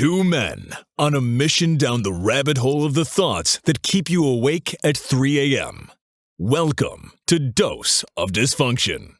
Two men on a mission down the rabbit hole of the thoughts that keep you awake at 3 a.m. Welcome to Dose of Dysfunction.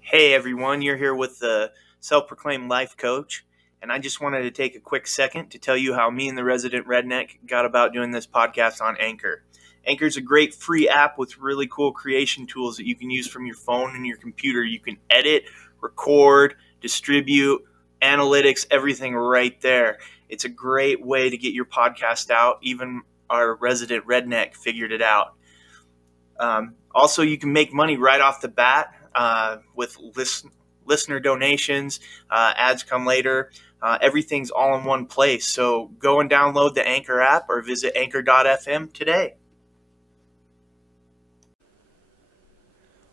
Hey everyone, you're here with the self-proclaimed life coach, and I just wanted to take a quick second to tell you how me and the resident Redneck got about doing this podcast on Anchor. Anchor is a great free app with really cool creation tools that you can use from your phone and your computer. You can edit, record, distribute, analytics, everything right there. It's a great way to get your podcast out. Even our resident Redneck figured it out. Also, you can make money right off the bat with listener donations. Ads come later. Everything's all in one place. So go and download the Anchor app or visit anchor.fm today.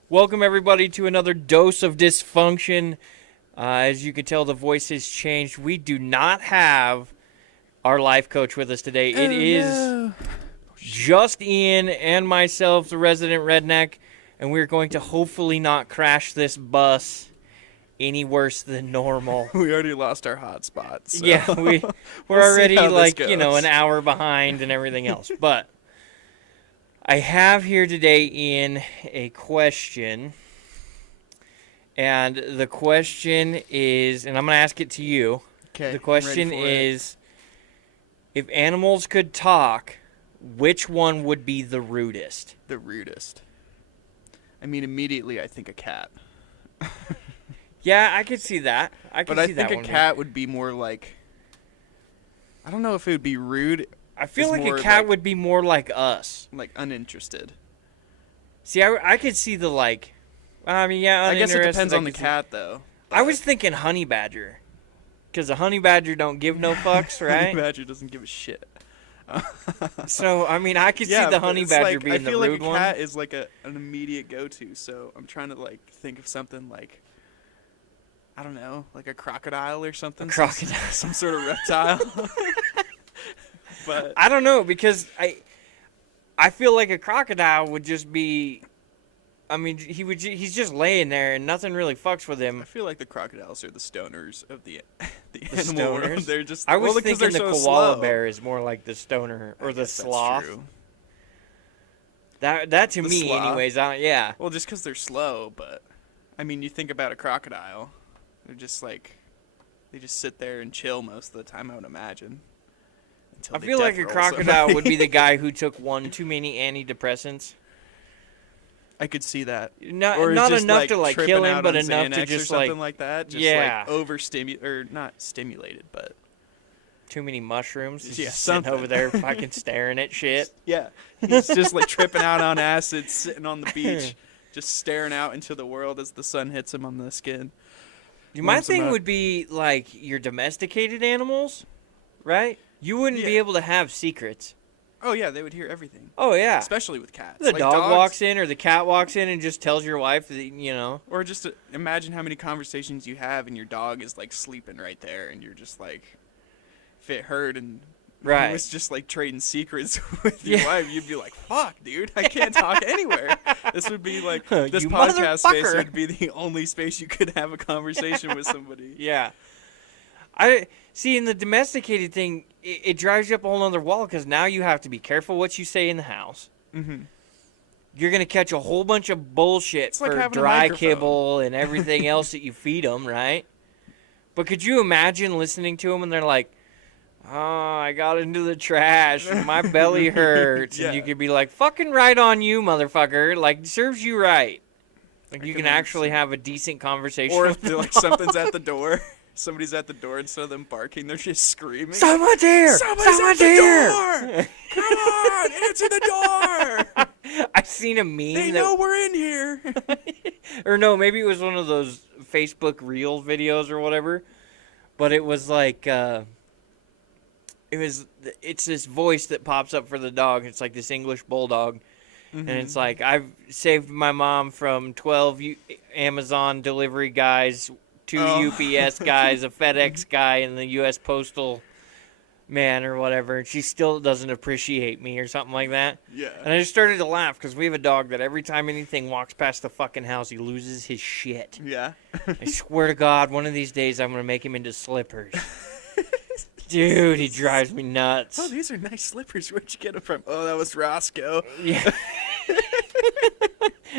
Welcome, everybody, to another Dose of Dysfunction. As you can tell, the voice has changed. We do not have our life coach with us today. It is just Ian and myself, the resident Redneck, and we're going to hopefully not crash this bus any worse than normal. We already lost our hot spot. So. Yeah, we're already an hour behind and everything else. But I have here today, Ian, a question. And the question is, and I'm going to ask it to you. Okay. The question is, if animals could talk, which one would be the rudest? The rudest. I mean, immediately I think a cat. Yeah, I could see that. I think a cat would be more like, I don't know if it would be rude. I feel like a cat would be more like us. Like uninterested. See, I could see the like... I guess it depends on the cat, though. I was thinking honey badger, because a honey badger don't give no fucks, right? Honey badger doesn't give a shit. So, I mean, I could see the honey badger being the rude one. I feel like a cat is like an immediate go-to, so I'm trying to like think of something like, I don't know, like a crocodile or something. A crocodile. Some sort of reptile. But I don't know, because I feel like a crocodile would just be... I mean, he's just laying there and nothing really fucks with him. I feel like the crocodiles are the stoners of the animal stoners? world. They're just... I was thinking the koala slow. bear is more like the stoner or the sloth. That's true. That to The me, sloth? anyways. Yeah. Well, just because they're slow, but... I mean, you think about a crocodile. They're just like... They just sit there and chill most of the time, I would imagine. I feel like a crocodile would be the guy who took one too many antidepressants. I could see that. Not just, enough to like kill him, but enough to Xanax just or something like that. Just like or not stimulated, but too many mushrooms. Yeah, just sitting something. over there fucking staring at shit. Yeah, he's just like tripping out on acid, sitting on the beach, just staring out into the world as the sun hits him on the skin. My thing would be like your domesticated animals, right? You wouldn't be able to have secrets. Oh, yeah, they would hear everything. Oh, yeah. Especially with cats. The like dog walks in or the cat walks in and just tells your wife that, you know. Or just imagine how many conversations you have and your dog is, like, sleeping right there. And you're just, like, if it heard and right. you was just, like, trading secrets with your wife, you'd be like, fuck, dude, I can't talk anywhere. This would be, like, this podcast space would be the only space you could have a conversation with somebody. Yeah. See, in the domesticated thing, it drives you up a whole other wall because now you have to be careful what you say in the house. Mm-hmm. You're going to catch a whole bunch of bullshit it's for like dry kibble and everything else that you feed them, right? But could you imagine listening to them and they're like, oh, I got into the trash and my belly hurts. And you could be like, fucking right on you, motherfucker. Like, serves you right. Like, you can actually have a decent conversation. Or if like something's at the door. Somebody's at the door, instead of them barking, they're just screaming. Someone's here! Someone's here! Come on, answer the door! I've seen a meme. They know we're in here. Or no, maybe it was one of those Facebook Reel videos or whatever. But it was like, it's this voice that pops up for the dog. It's like this English bulldog. Mm-hmm. And it's like, I've saved my mom from 12 Amazon delivery guys, 2 UPS guys, a FedEx guy, and the U.S. Postal man or whatever, and she still doesn't appreciate me or something like that. Yeah. And I just started to laugh because we have a dog that every time anything walks past the fucking house, he loses his shit. Yeah. I swear to God, one of these days I'm going to make him into slippers. Dude, he drives me nuts. Oh, these are nice slippers. Where'd you get them from? Oh, that was Roscoe. Yeah.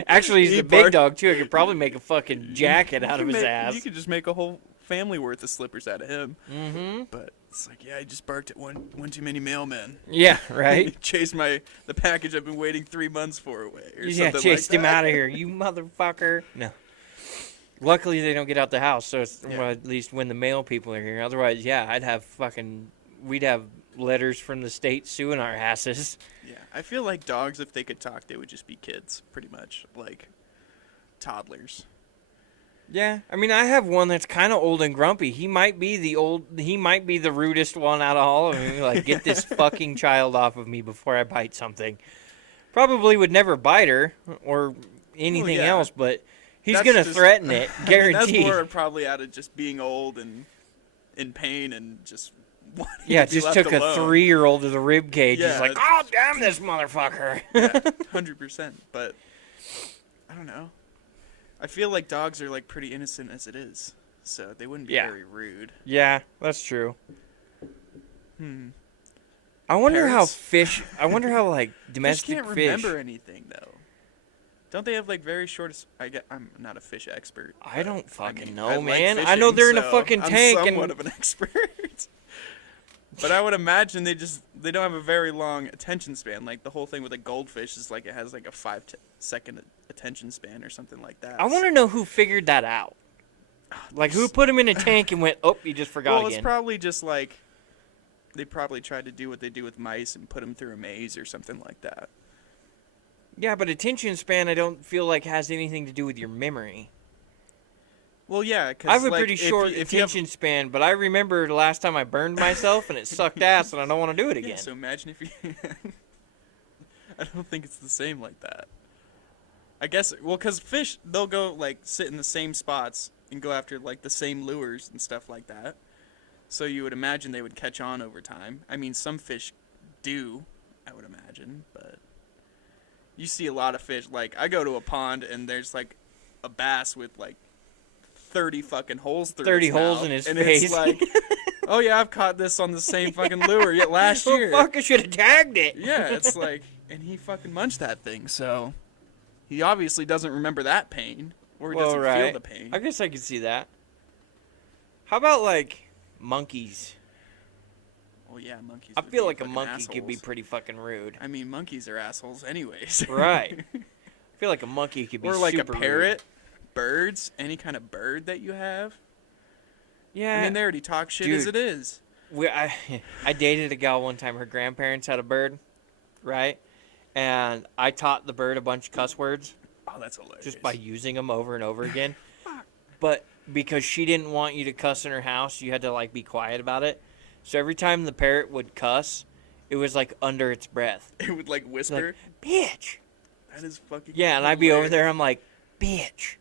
Actually, he's a big dog, too. I could probably make a fucking jacket out of his ass. You could just make a whole family worth of slippers out of him. Mm-hmm. But it's like, yeah, I just barked at one too many mailmen. Yeah, right? Chased the package I've been waiting 3 months for away. Or Yeah, something chased like him out of here, you motherfucker. No. Luckily, they don't get out the house, so it's, well, at least when the mail people are here. Otherwise, yeah, we'd have letters from the state suing our asses. Yeah, I feel like dogs, if they could talk, they would just be kids, pretty much. Like, toddlers. Yeah, I mean, I have one that's kind of old and grumpy. He might be the rudest one out of all of them. Like, get this fucking child off of me before I bite something. Probably would never bite her or anything else, but he's going to threaten it, guaranteed. I mean, that's more probably out of just being old and in pain and just wanting to be just took alone. a 3-year-old to the rib cage. Yeah, He's like, oh, damn this motherfucker. Yeah, 100%. But, I don't know. I feel like dogs are, like, pretty innocent as it is. So they wouldn't be very rude. Yeah, that's true. I wonder how like domestic fish can't remember anything though. Don't they have like very short? I'm not a fish expert. I don't fucking know, I man. like I know fishing, they're in a so fucking I'm tank somewhat of an expert. But I would imagine they don't have a very long attention span. Like the whole thing with a goldfish is like it has like a 5-second attention span or something like that. I want to know who figured that out. Like who put him in a tank and went, oh, you just forgot again. It's probably just like they probably tried to do what they do with mice and put them through a maze or something like that. Yeah, but attention span I don't feel like has anything to do with your memory. Well, yeah, because I have a pretty short attention span, but I remember the last time I burned myself and it sucked ass, and I don't want to do it again. Yeah, so imagine if you... I don't think it's the same like that. I guess, well, because fish, they'll go, like, sit in the same spots and go after, like, the same lures and stuff like that. So you would imagine they would catch on over time. I mean, some fish do, I would imagine, but... You see a lot of fish, like, I go to a pond and there's, like, a bass with, like, 30 fucking holes through 30 his holes mouth, in his and face. It's like, oh yeah, I've caught this on the same fucking lure yet last year. Well, fuck, I should have tagged it. Yeah, it's like, and he fucking munched that thing, so he obviously doesn't remember that pain, or he doesn't feel the pain. I guess I could see that. How about, like, monkeys? Well, yeah, monkeys. I would feel be like a fucking monkey assholes. could be pretty fucking rude. I mean, monkeys are assholes anyways. Right. I feel like a monkey could be or like super a parrot. rude. Birds, any kind of bird that you have. Yeah. I mean, they already talk shit as it is. I dated a gal one time. Her grandparents had a bird, right? And I taught the bird a bunch of cuss words. Oh, that's hilarious. Just by using them over and over again. But because she didn't want you to cuss in her house, you had to, like, be quiet about it. So every time the parrot would cuss, it was, like, under its breath. It would, like, whisper. Like, bitch. That is fucking Yeah, and I'd be over there, I'm like, bitch.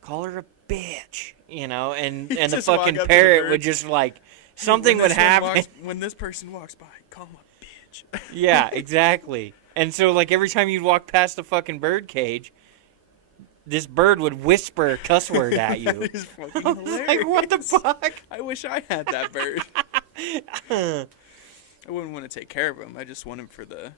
Call her a bitch, you know, and the fucking parrot would just like something would happen. When this person walks by, call him a bitch. Yeah, exactly. And so like every time you'd walk past the fucking bird cage, this bird would whisper a cuss word at you. That is fucking hilarious. Like what the fuck? I wish I had that bird. I wouldn't want to take care of him. I just want him for the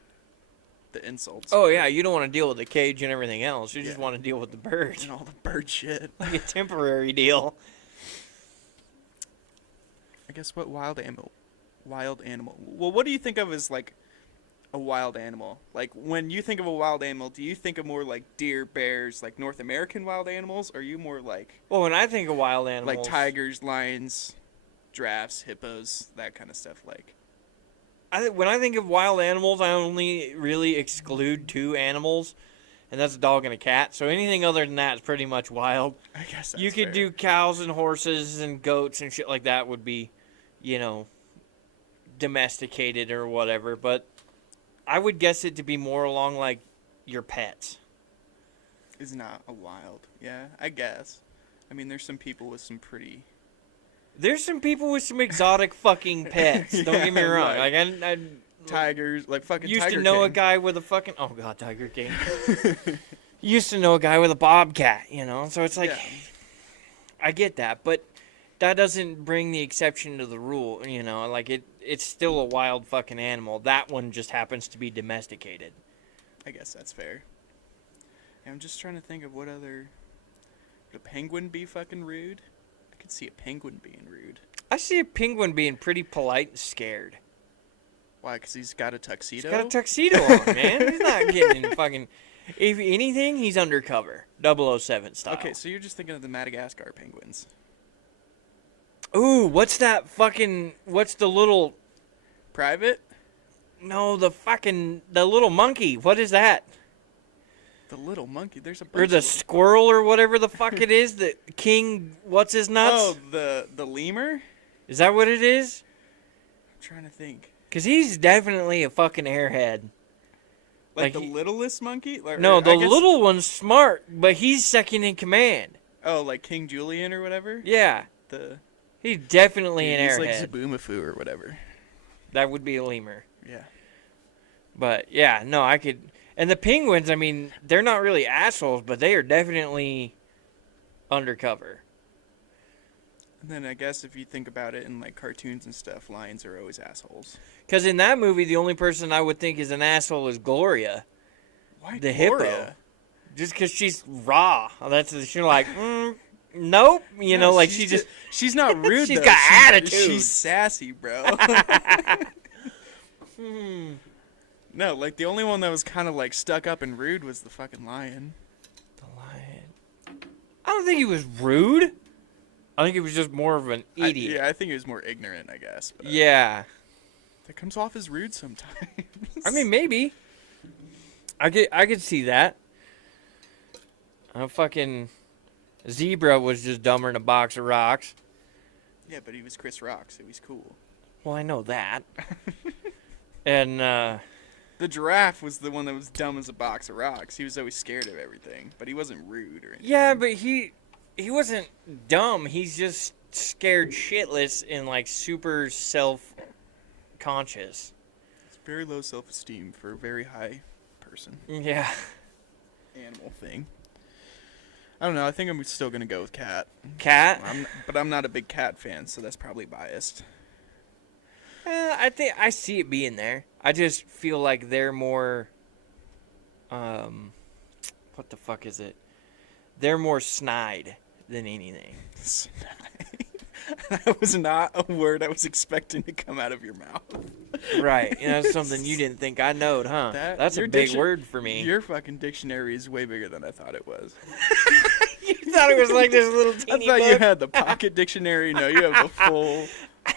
insults. Oh yeah, you don't want to deal with the cage and everything else. You just want to deal with the bird. And all the bird shit. Like a temporary deal. I guess what wild animal? Well, what do you think of as like a wild animal? Like when you think of a wild animal, do you think of more like deer, bears, like North American wild animals, or are you more like Well, when I think of wild animals, like tigers, lions, giraffes, hippos, that kind of stuff like? When I think of wild animals, I only really exclude 2 animals, and that's a dog and a cat. So anything other than that is pretty much wild. I guess that's you could fair. do cows and horses and goats and shit like that would be, you know, domesticated or whatever. But I would guess it to be more along like your pets. Is not a wild. Yeah, I guess. I mean, there's some people with some pretty There's some people with some exotic fucking pets. Don't get me wrong. Like I tigers, like fucking used Tiger to know a King. guy with a fucking Tiger King. Used to know a guy with a bobcat, you know. So it's like, Yeah. I get that, but that doesn't bring the exception to the rule, you know. Like it's still a wild fucking animal. That one just happens to be domesticated. I guess that's fair. Yeah, I'm just trying to think of what other. Would a penguin be fucking rude? I could see a penguin being rude. I see a penguin being pretty polite and scared. Why? Because he's got a tuxedo? He's got a tuxedo on, man. He's not getting in fucking... If anything, he's undercover. 007 style. Okay, so you're just thinking of the Madagascar penguins. Ooh, what's that fucking... What's the little... Private? No, the little monkey. What is that? The little monkey. There's a bunch Or the of squirrel or whatever the fuck it is. The king... What's his nuts? Oh, the lemur? Is that what it is? I'm trying to think. Because he's definitely a fucking airhead. Like the littlest monkey? No, the I guess- little one's smart, but he's second in command. Oh, like King Julian or whatever? Yeah. He's definitely an he's airhead. like Zaboomafoo or whatever. That would be a lemur. Yeah. But, yeah, no, I could... And the penguins, I mean, they're not really assholes, but they are definitely undercover. And then I guess if you think about it in like cartoons and stuff, lions are always assholes. Because in that movie, the only person I would think is an asshole is Gloria. Why The Gloria? hippo. Just because she's raw. She's like, nope. You know, like she just... She's not rude, She's though. got attitude. She's sassy, bro. No, like the only one that was kind of like stuck up and rude was the fucking lion. The lion. I don't think he was rude. I think he was just more of an idiot. I think he was more ignorant, I guess. But Yeah. that comes off as rude sometimes. I mean, maybe. I could see that. A fucking zebra was just dumber than a box of rocks. Yeah, but he was Chris Rock, so he's cool. Well, I know that. And The giraffe was the one that was dumb as a box of rocks. He was always scared of everything, but he wasn't rude or anything. yeah, but he wasn't dumb. He's just scared shitless and like super self-conscious. It's very low self-esteem for a very high person. Yeah. Animal thing. I don't know. I think I'm still gonna go with cat. Cat? But I'm not a big cat fan, so that's probably biased. I think I see it being there. I just feel like they're more, what the fuck is it? They're more snide than anything. That was not a word I was expecting to come out of your mouth. Right. You know, something you didn't think I knowed, huh? That's a your big word for me. Your fucking dictionary is way bigger than I thought it was. You thought it was like this little I teeny thought book? you had the pocket dictionary. No, you have the full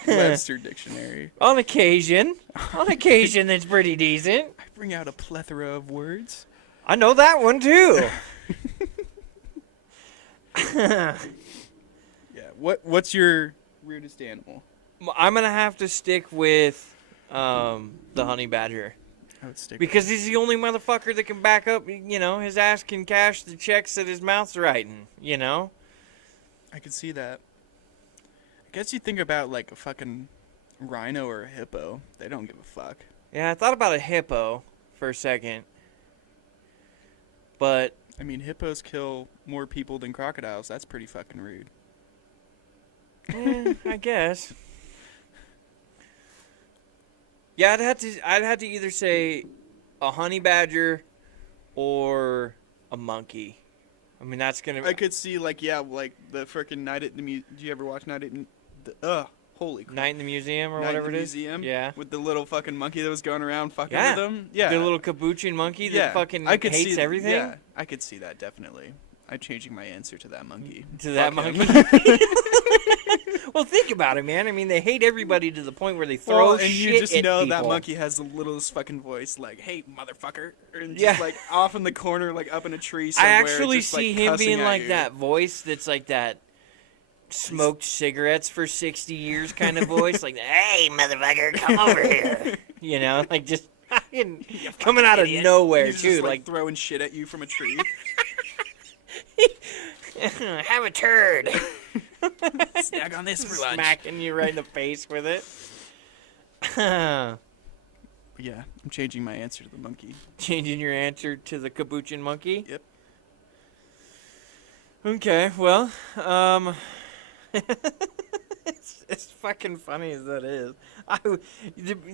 Webster dictionary. On occasion. On occasion, it's pretty decent. I bring out a plethora of words. I know that one, too. Yeah. What's your weirdest animal? I'm going to have to stick with the honey badger. I would stick Because he's the only motherfucker that can back up, you know, his ass can cash the checks that his mouth's writing, you know? I could see that. I guess you think about like a fucking rhino or a hippo. They don't give a fuck. Yeah, I thought about a hippo for a second. But, I mean, hippos kill more people than crocodiles. That's pretty fucking rude. I guess. Yeah, I'd have to either say a honey badger or a monkey. I mean, that's gonna. I could see like like the freaking Night at the Did you ever watch Night at the holy crap. Night in the Museum or Night whatever in the it is. Museum? Yeah. With the little fucking monkey that was going around fucking Yeah. with him. Yeah. The little capuchin monkey that fucking I could hates see, everything. Yeah, I could see that definitely. I'm changing my answer to that monkey. To that Fuck him. monkey. Well, think about it, man. I mean, they hate everybody to the point where they throw and shit you just at know people. that monkey has the littlest fucking voice, like, "Hey, motherfucker," and just Yeah. like off in the corner, like up in a tree I somewhere. actually just, see like, him cussing being at like you. that voice that's like that smoked cigarettes for 60 years kind of voice. Like, hey, motherfucker, come over here. You know, like just fucking coming out of nowhere, He's too. just, Like, throwing shit at you from a tree. have a turd. Snack on this for lunch. Smacking you right in the face with it. Yeah, I'm changing my answer to the monkey. Changing your answer to the capuchin monkey? Yep. Okay, well, it's fucking funny as that is.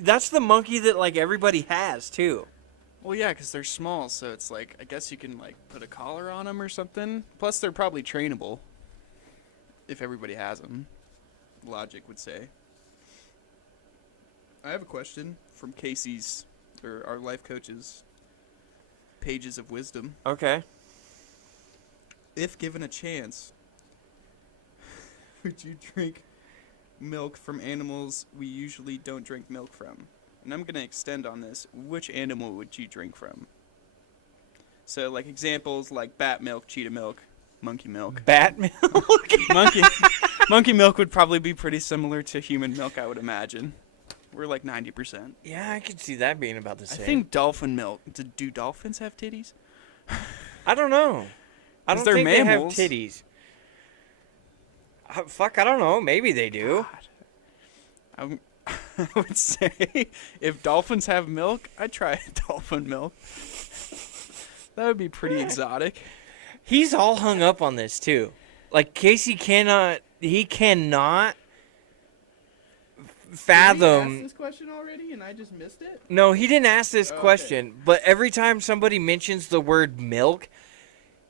That's the monkey that, like, everybody has, too. Well, yeah, because they're small, so it's like, I guess you can, like, put a collar on them or something. Plus, they're probably trainable. If everybody has them. Logic would say. I have a question from Casey's, or our life coach's, pages of wisdom. Okay. If given a chance, would you drink milk from animals we usually don't drink milk from? And I'm going to extend on this. Which animal would you drink from? So, like, examples like bat milk, cheetah milk, monkey milk. Bat milk? Monkey milk would probably be pretty similar to human milk, I would imagine. We're like 90%. Yeah, I could see that being about the I same. think dolphin milk. Do dolphins have titties? I don't know. I don't they're think mammals. they have titties. Fuck, I don't know. Maybe they do. I would say if dolphins have milk, I'd try dolphin milk. That would be pretty exotic. He's all hung up on this, too. Like, Casey cannot fathom. Did he ask this question already and I just missed it? No, he didn't ask this Okay. question, but every time somebody mentions the word milk,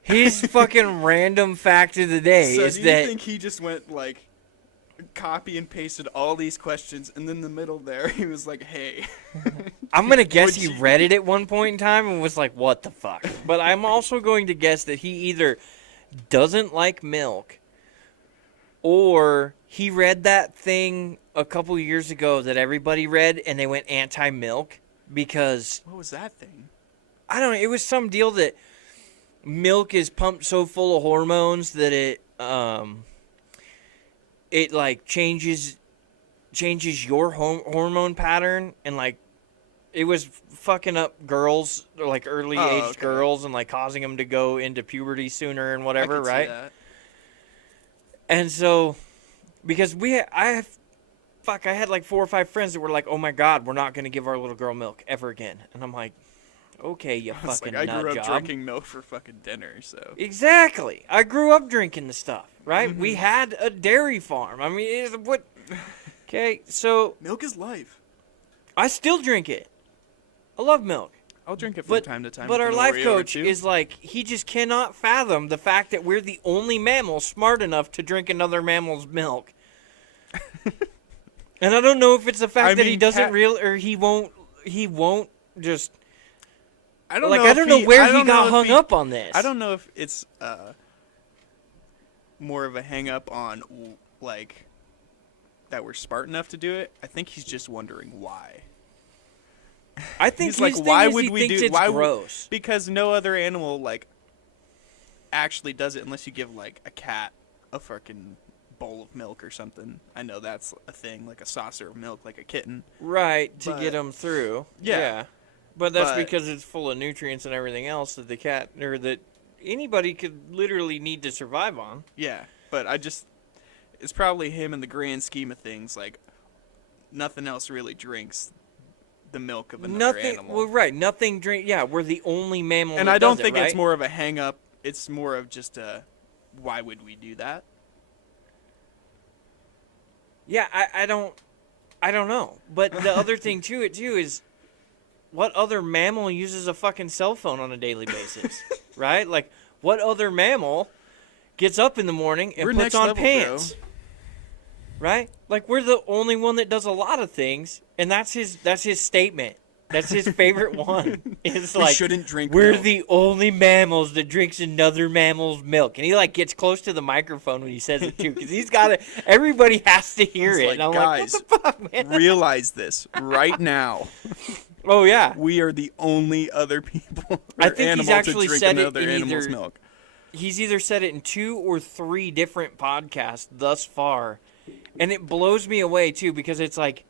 his fucking random fact of the day So is do you that think he just went like copy and pasted all these questions and in the middle there he was like, hey. I'm going to guess Would he you- read it at one point in time and was like, what the fuck? But I'm also going to guess that he either doesn't like milk or he read that thing a couple years ago that everybody read and they went anti-milk because, What was that thing? I don't know, it was some deal that milk is pumped so full of hormones that it like changes your hormone pattern, and like it was fucking up girls, like early aged okay. girls, and like causing them to go into puberty sooner and whatever, I could see right? that. And so because I had like 4 or 5 friends that were like, "Oh my god, we're not going to give our little girl milk ever again." And I'm like, "Okay, you It's fucking like I grew nut up job." drinking milk for fucking dinner, so. Exactly. I grew up drinking the stuff, right? Mm-hmm. We had a dairy farm. I mean, it's what? Okay, so Milk is life. I still drink it. I love milk. I'll drink it from But, time to time. but with our an life Oreo or coach two. is like, he just cannot fathom the fact that we're the only mammal smart enough to drink another mammal's milk. And I don't know if it's the fact that he mean, doesn't or he won't just, I don't like, know I if don't know he- where I he don't know got if hung he- up on this. I don't know if it's more of a hang up on like that we're smart enough to do it. I think he's just wondering why. I think He's like, his thing why is would he we thinks do? it's Why gross. Because no other animal like actually does it unless you give like a cat a fucking bowl of milk or something. I know that's a thing, like a saucer of milk, like a kitten. Right, to But- get them through. Yeah. But that's But- because it's full of nutrients and everything else that the cat, or that anybody could literally need to survive on. Yeah, but it's probably him in the grand scheme of things. Like nothing else really drinks the milk of another animal. Well, right, nothing drink. Yeah, we're the only mammal And that I don't does think it, right? it's more of a hang up. It's more of just a, why would we do that? Yeah, I don't know. But the other thing to it, too, is what other mammal uses a fucking cell phone on a daily basis, right? Like, what other mammal gets up in the morning and We're puts next on level, pants? bro. Right? Like, we're the only one that does a lot of things, and that's his statement. That's his favorite one. It's We like, shouldn't drink we're milk. the only mammals that drinks another mammal's milk. And he, like, gets close to the microphone when he says it, too, because he's got to, everybody has to hear He's it. like, And I'm guys, like, what the fuck, man? Realize this right now. Oh, yeah. We are the only other people or I think he's animal actually to drink said it another in animal's either- milk. He's either said it in 2 or 3 different podcasts thus far. And it blows me away, too, because it's like,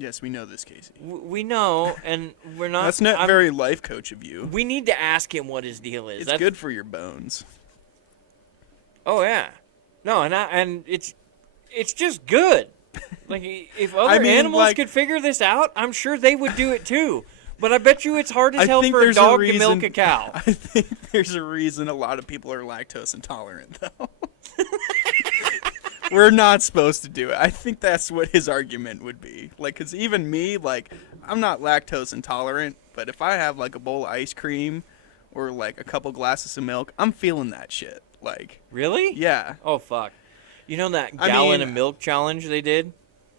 Yes, we know this, Casey. we know, and we're not. That's not I'm- very life coach of you. We need to ask him what his deal is. It's That's good for your bones. Oh, yeah. No, and it's just good. Like if other I mean, animals like- could figure this out, I'm sure they would do it too. But I bet you it's hard as I hell think for a there's dog reason, to milk a cow. I think there's a reason a lot of people are lactose intolerant, though. We're not supposed to do it. I think that's what his argument would be. Like, because even me, like, I'm not lactose intolerant, but if I have, like, a bowl of ice cream or, like, a couple glasses of milk, I'm feeling that shit. Like, Really? yeah. Oh fuck! You know that I gallon mean- of milk challenge they did,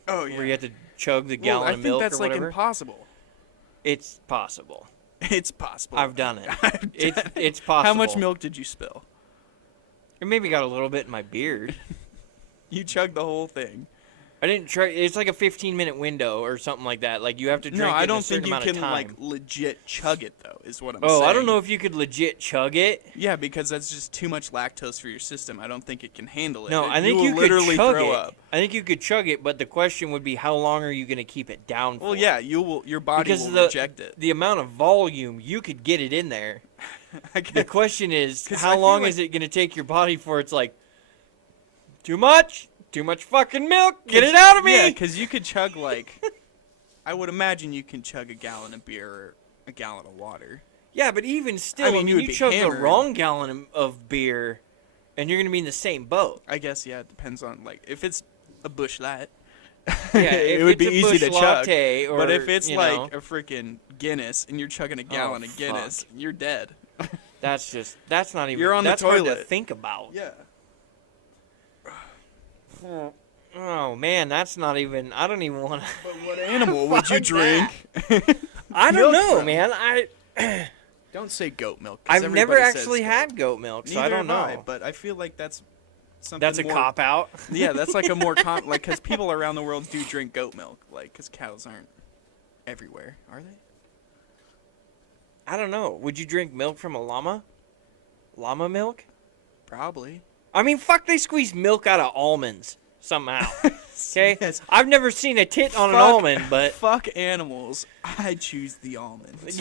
Oh, yeah. where you had to chug the Well, gallon I of think milk that's, or like, whatever? impossible. It's possible. It's possible. I've done it. I've done it. It's possible. How much milk did you spill? It maybe got a little bit in my beard. You chugged the whole thing. I didn't try. It's like a 15-minute window or something like that. Like you have to drink No, it I in don't a certain think you amount can of time. like legit chug it though. Is what I'm Oh, saying. I don't know if you could legit chug it. Yeah, because that's just too much lactose for your system. I don't think it can handle it. No, I think will you could literally chug throw it. up. I think you could chug it, but the question would be how long are you going to keep it down for? Well, yeah, your body because will the reject it. the amount of volume you could get it in there. I The guess, question is 'Cause I how feel long like- is it going to take your body for it's like too much fucking milk, get it out of me. Yeah, because you could chug like, I would imagine you can chug a gallon of beer or a gallon of water. Yeah, but even still, I mean, you would you be chug hammered. the wrong gallon of beer, and you're going to be in the same boat. I guess yeah, it depends on like if it's a Busch Light. Yeah, it if would be it's a easy to Busch chug. latte or, But if it's you like know, a freaking Guinness and you're chugging a gallon of Guinness, fuck. you're dead. that's not even. You're on the that's hard to toilet. think about. Yeah. Oh man, that's not even. I don't even want to. But what animal would you Fuck drink? I Milk don't know, from. man. Don't say goat milk. 'cause I've never everybody says actually goat. had goat milk, so I Neither don't have know. I, but I feel like that's something. That's a more, cop out. Yeah, that's like a more like because people around the world do drink goat milk, like because cows aren't everywhere, are they? I don't know. Would you drink milk from a llama? Llama milk? Probably. I mean, fuck, they squeeze milk out of almonds somehow. Okay? Yes. I've never seen a tit on an Fuck- almond, but Fuck animals. I choose the almonds.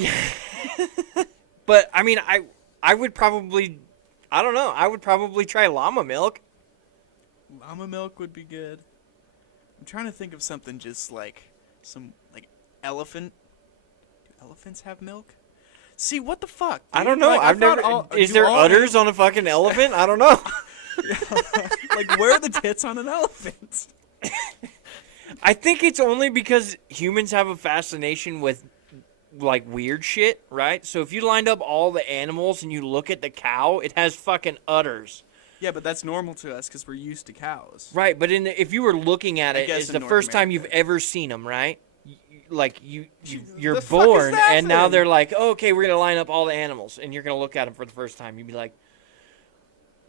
but I mean, I would probably, I don't know. I would probably try llama milk. Llama milk would be good. I'm trying to think of something just like some like elephant. Do elephants have milk? See, what the fuck? I dude? don't know. Like, I I've never. thought Is do there all udders on a fucking elephant? I don't know. like, where are the tits on an elephant? I think it's only because humans have a fascination with like weird shit, right? So if you lined up all the animals and you look at the cow, it has fucking udders. Yeah, but that's normal to us because we're used to cows. Right, but if you were looking at I it, guess it's in the North first time America. you've ever seen them, right? Like you're The fuck is born, that and now thing? they're like, oh, okay, we're gonna line up all the animals, and you're gonna look at them for the first time. You'd be like,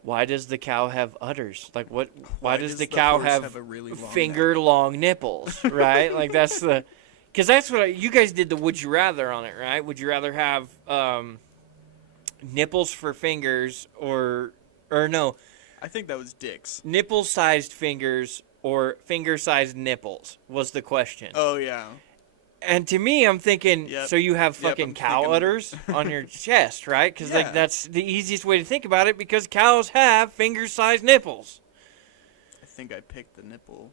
why does the cow have udders? Like what? Why does the cow horse have a really long finger-long nipples? Right? Like that's the, because that's what you guys did the would you rather on it, right? Would you rather have nipples for fingers or no? I think that was dicks. Nipple-sized fingers or finger-sized nipples was the question. Oh yeah. And to me, I'm thinking, Yep. so you have Yep, fucking I'm cow thinking- udders on your chest, right? Because Yeah. like that's the easiest way to think about it. Because cows have finger-sized nipples. I think I picked the nipple.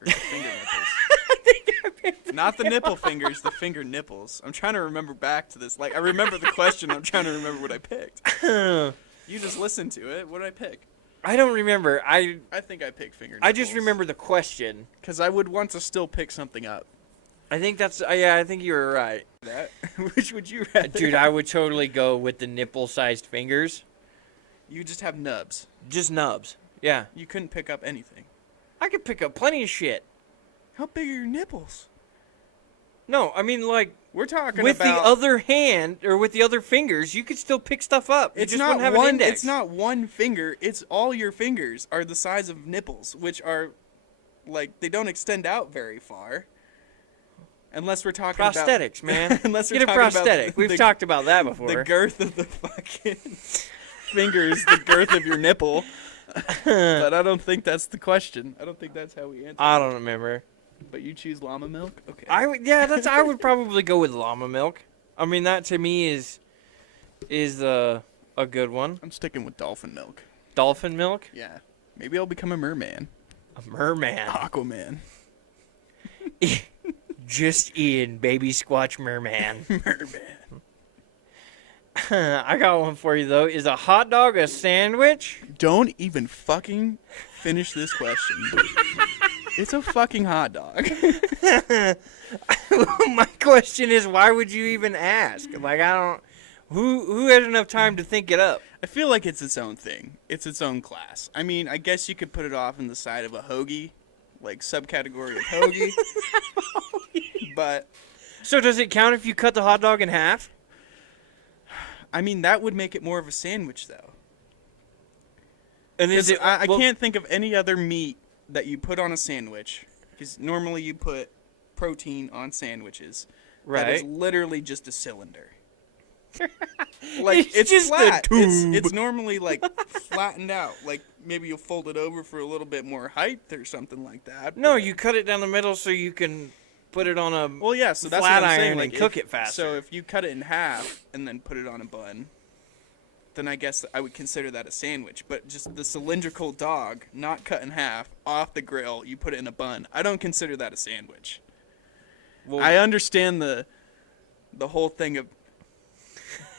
Or the finger nipples. Not the nipple fingers, the finger nipples. I'm trying to remember back to this. Like I remember the question. I'm trying to remember what I picked. You just listened to it. What did I pick? I don't remember. I think I picked finger nipples. just remember the question. Because I would want to still pick something up. I think that's yeah. I think you were right, That? Which would you rather? dude. I would totally go with the nipple-sized fingers. You just have nubs. Just nubs. Yeah, You couldn't pick up anything. I could pick up plenty of shit. How big are your nipples? No, I mean like We're talking with about. the other hand or with the other fingers, you could still pick stuff up. You It's just not wouldn't have one. an index. It's not one finger. It's all your fingers are the size of nipples, which are, like, they don't extend out very far. Unless we're talking prosthetics, about, man. Unless we're Get a talking about prosthetic. We've the, talked about that before. the girth of the fucking fingers, the girth of your nipple. But I don't think that's the question. I don't think that's how we answer. I it. don't remember. But you choose llama milk? Okay. I would probably go with llama milk. I mean that to me is a good one. I'm sticking with dolphin milk. Dolphin milk. Yeah. Maybe I'll become a merman. A merman. Aquaman. Just Ian, baby squatch merman. Merman. I got one for you, though. Is a hot dog a sandwich? Don't even fucking finish this question. It's a fucking hot dog. My question is, why would you even ask? Like, I don't... Who had enough time to think it up? I feel like it's its own thing. It's its own class. I mean, I guess you could put it off on the side of a hoagie, like subcategory of hoagie. But... So does it count if you cut the hot dog in half? I mean, that would make it more of a sandwich, though. And is it? I can't think of any other meat that you put on a sandwich, because normally you put protein on sandwiches. Right. That is literally just a cylinder. Like It's just a flat. tube. It's normally like flattened out. Like maybe you'll fold it over for a little bit more height or something like that. No, you cut it down the middle so you can put it on a Well, yeah. So that's flat what I'm saying. iron Like and cook it faster. So if you cut it in half and then put it on a bun, then I guess I would consider that a sandwich. But just the cylindrical dog, not cut in half, off the grill, you put it in a bun. I don't consider that a sandwich. Well, I understand the whole thing of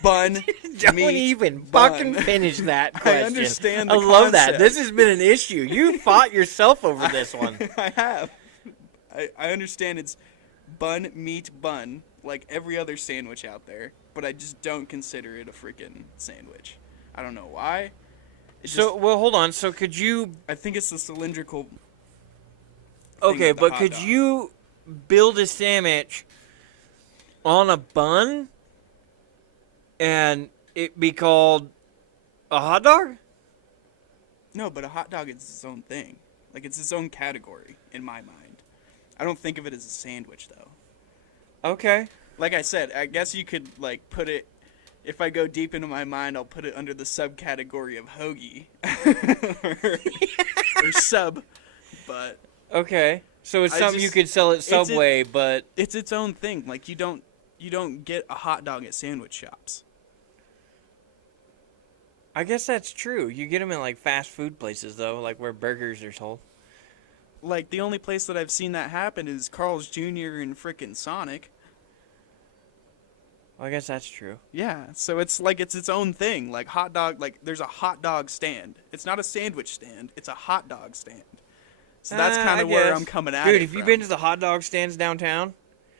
bun. don't meat, even bun. fucking finish that question. I understand the I love that. concept. This has been an issue. You fought yourself over this one. I have. I understand it's bun, meat, bun, like every other sandwich out there, but I just don't consider it a freaking sandwich. I don't know why. Well, hold on. So could you... I think it's the cylindrical thing Okay, of the but hot could dog. you build a sandwich on a bun and it be called a hot dog? No, but a hot dog is its own thing. Like, it's its own category, in my mind. I don't think of it as a sandwich, though. Okay. Like I said, I guess you could, like, put it... If I go deep into my mind, I'll put it under the subcategory of hoagie. or sub. But Okay. So it's I something you just- could sell at Subway, but... it's its own thing. Like, you don't get a hot dog at sandwich shops. I guess that's true. You get them in, like, fast food places, though, like where burgers are sold. Like, the only place that I've seen that happen is Carl's Jr. and frickin' Sonic. Well, I guess that's true. Yeah, so it's like it's its own thing. Like hot dog, like there's a hot dog stand. It's not a sandwich stand. It's a hot dog stand. So that's kind I of where guess. I'm coming at. Dude, it have you from. been to the hot dog stands downtown?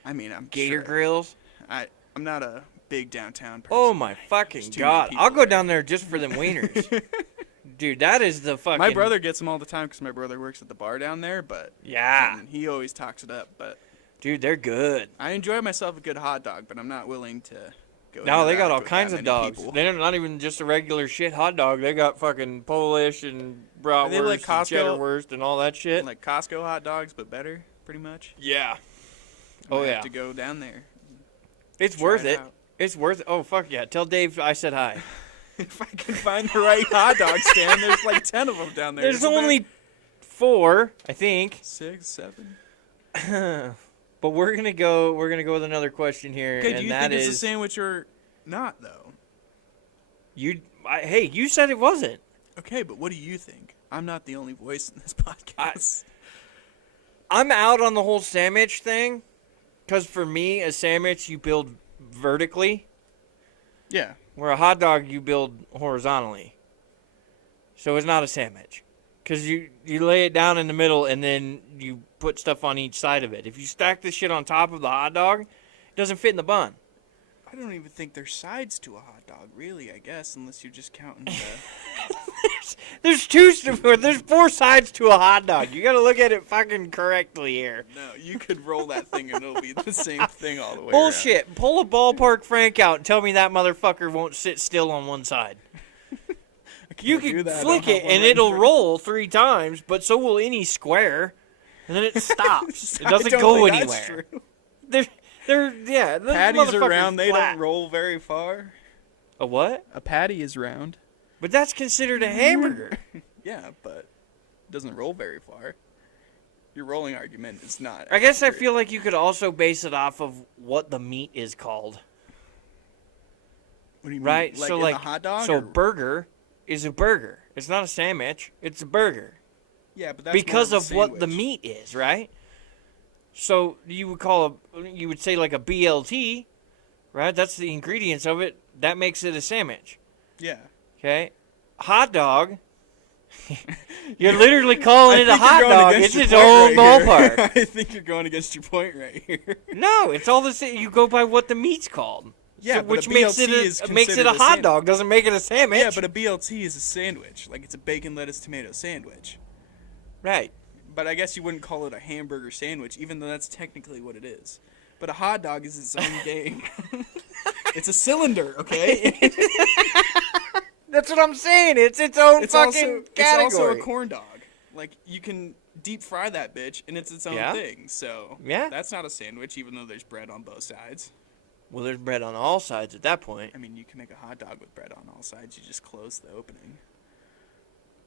I mean, I'm Gator sure. Grills? I'm not a big downtown person. Oh my fucking There's too many god. people I'll go down there just for them wieners. Dude, that is the fucking... My brother gets them all the time because my brother works at the bar down there. But Yeah. he always talks it up. But Dude, they're good. I enjoy myself a good hot dog, but I'm not willing to go. No, into they got that all with kinds that of many dogs. people. They're not even just a regular shit hot dog. They got fucking Polish and Are they like bratwurst and Costco? cheddar wurst and all that shit. Like Costco hot dogs, but better, pretty much. Yeah. I Oh, might yeah. have to go down there. It's Try worth it it. out. It's worth it. Oh, fuck yeah. Tell Dave I said hi. If I can find the right hot dog stand, there's like 10 of them down there. There's isn't there? only 4, I think. 6, 7. But we're gonna go with another question here, Okay, and do you that think it's a is sandwich or not, though? hey, you said it wasn't. Okay, but what do you think? I'm not the only voice in this podcast. I'm out on the whole sandwich thing, because for me, a sandwich you build vertically, Yeah. where a hot dog you build horizontally. So it's not a sandwich, because you lay it down in the middle and then you put stuff on each side of it. If you stack this shit on top of the hot dog, it doesn't fit in the bun. I don't even think there's sides to a hot dog, really, I guess, unless you're just counting the... There's 4 sides to a hot dog. You gotta look at it fucking correctly here. No, you could roll that thing and it'll be the same thing all the way Bullshit. Pull a ballpark Frank out and tell me that motherfucker won't sit still on one side. You can flick it and it'll roll 3 times, but so will any square, and then it stops. It doesn't go anywhere. Yeah. those Patties are motherfuckers round, they flat. don't roll very far. A what? A patty is round. But that's considered a hamburger. Yeah, but it doesn't roll very far. Your rolling argument is not. I guess I accurate. feel like you could also base it off of what the meat is called. What do you mean? Right? Like so in like a hot dog? So or- burger is a burger. It's not a sandwich. It's a burger. Yeah, but that's Because more of what the sandwich. meat is, right? So you would say like a BLT, right? That's the ingredients of it. That makes it a sandwich. Yeah. Okay? Hot dog. You're literally calling it a hot dog. It's its own ballpark. I think you're going against your point right here. No, it's all the same. You go by what the meat's called. Yeah, So, but which a makes BLT is it makes it considered a a hot sandwich. dog. Doesn't make it a sandwich. Yeah, but a BLT is a sandwich. Like, it's a bacon, lettuce, tomato sandwich. right. But I guess you wouldn't call it a hamburger sandwich, even though that's technically what it is. But a hot dog is its own game. It's a cylinder, okay? That's what I'm saying. It's its own It's fucking category. It's also a corn dog. Like, you can deep fry that bitch, and it's its own Yeah. thing. So Yeah. that's not a sandwich, even though there's bread on both sides. Well, there's bread on all sides at that point. I mean, you can make a hot dog with bread on all sides. You just close the opening.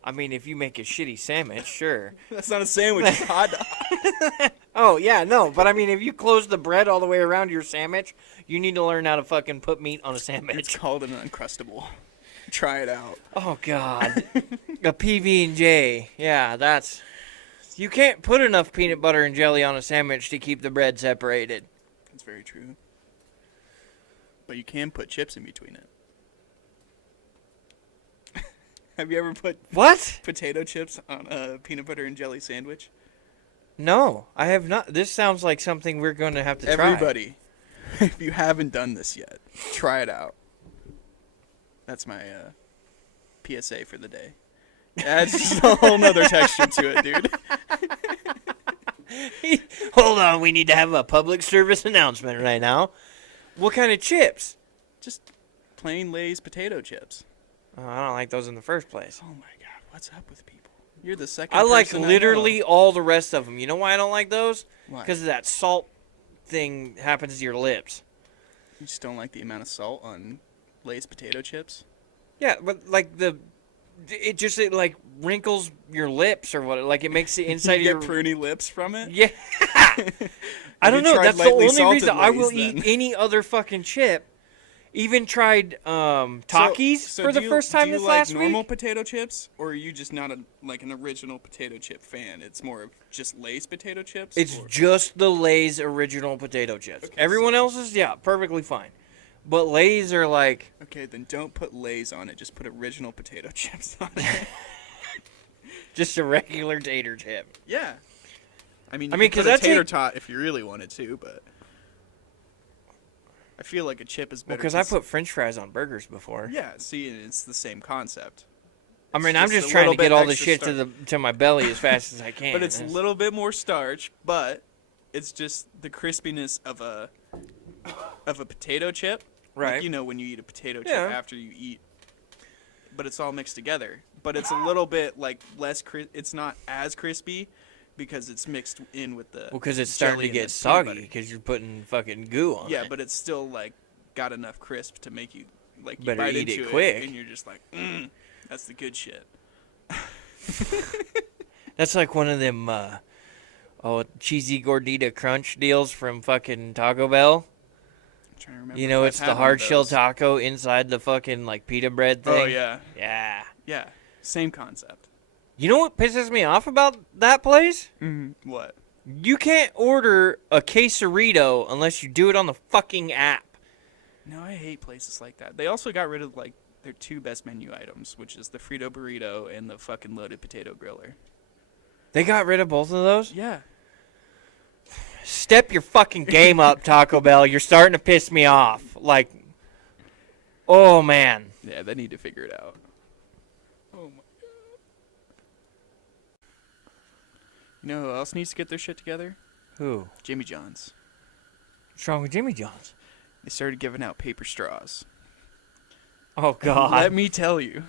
I mean, if you make a shitty sandwich, sure. That's not a sandwich. It's a hot dog. Oh, yeah, no. But I mean, if you close the bread all the way around your sandwich, you need to learn how to fucking put meat on a It's sandwich. called an Uncrustable. Try it out. Oh, God. A PB&J. Yeah, that's... You can't put enough peanut butter and jelly on a sandwich to keep the bread separated. That's very true. But you can put chips in between it. Have you ever put What? potato chips on a peanut butter and jelly sandwich? No, I have not. This sounds like something we're going to have to try. Everybody, if you haven't done this yet, try it out. That's my PSA for the day. Adds just a whole nother texture to it, dude. Hold on, we need to have a public service announcement right now. What kind of chips? Just plain Lay's potato chips. Oh, I don't like those in the first place. Oh my god, what's up with people? You're the second I like person literally know. all the rest of them. You know why I don't like those? Why? Because that salt thing happens to your lips. You just don't like the amount of salt on Lay's potato chips? Yeah, but like it like wrinkles your lips or what? Like it makes the inside You of get your pruny lips from it? yeah. I Have don't you know. tried That's the lightly only salted reason I Lay's will then? eat any other fucking chip. Even tried Takis So for the first time do you this like last normal week. potato chips, or are you just not an original potato chip fan? It's more of just Lay's potato chips? It's or? just the Lay's original potato chips. Okay, Everyone so- else's, yeah, perfectly fine. But Lay's are like, Okay, then don't put Lay's on it. Just put original potato chips on it. just a regular tater chip. Yeah. I mean, 'cause put a that's tater it- tot if you really wanted to, but I feel like a chip is better. Because I put French fries on burgers before. Yeah, see, and it's the same concept. I mean, It's I'm just just a trying to little get bit all the extra shit to my belly as fast as I can. But it's a That's- little bit more starch, but it's just the crispiness of a potato chip. Right. Like, you know, when you eat a potato chip Yeah. after you eat. But it's all mixed together. But it's a little bit like less it's not as crispy because it's mixed in with the Well, because it's starting jelly to and get the peanut soggy butter. because you're putting fucking goo on Yeah, it. but it's still like got enough crisp to make you like you Better bite eat into it quick. and you're just like, that's the good shit. That's like one of them cheesy gordita crunch deals from fucking Taco Bell. I'm trying to remember. You know, if it's I've the had one of hard shell those. taco inside the fucking like pita bread thing. Oh yeah, Yeah. yeah, same concept. You know what pisses me off about that place? What? You can't order a quesarito unless you do it on the fucking app. No, I hate places like that. They also got rid of like their two best menu items, which is the Frito burrito and the fucking loaded potato griller. They got rid of both of those? Yeah. Step your fucking game up, Taco Bell. You're starting to piss me off. Like, oh, man. Yeah, they need to figure it out. Oh my god. You know who else needs to get their shit together? Who? Jimmy John's. What's wrong with Jimmy John's? They started giving out paper straws. Oh, God. Let me tell you,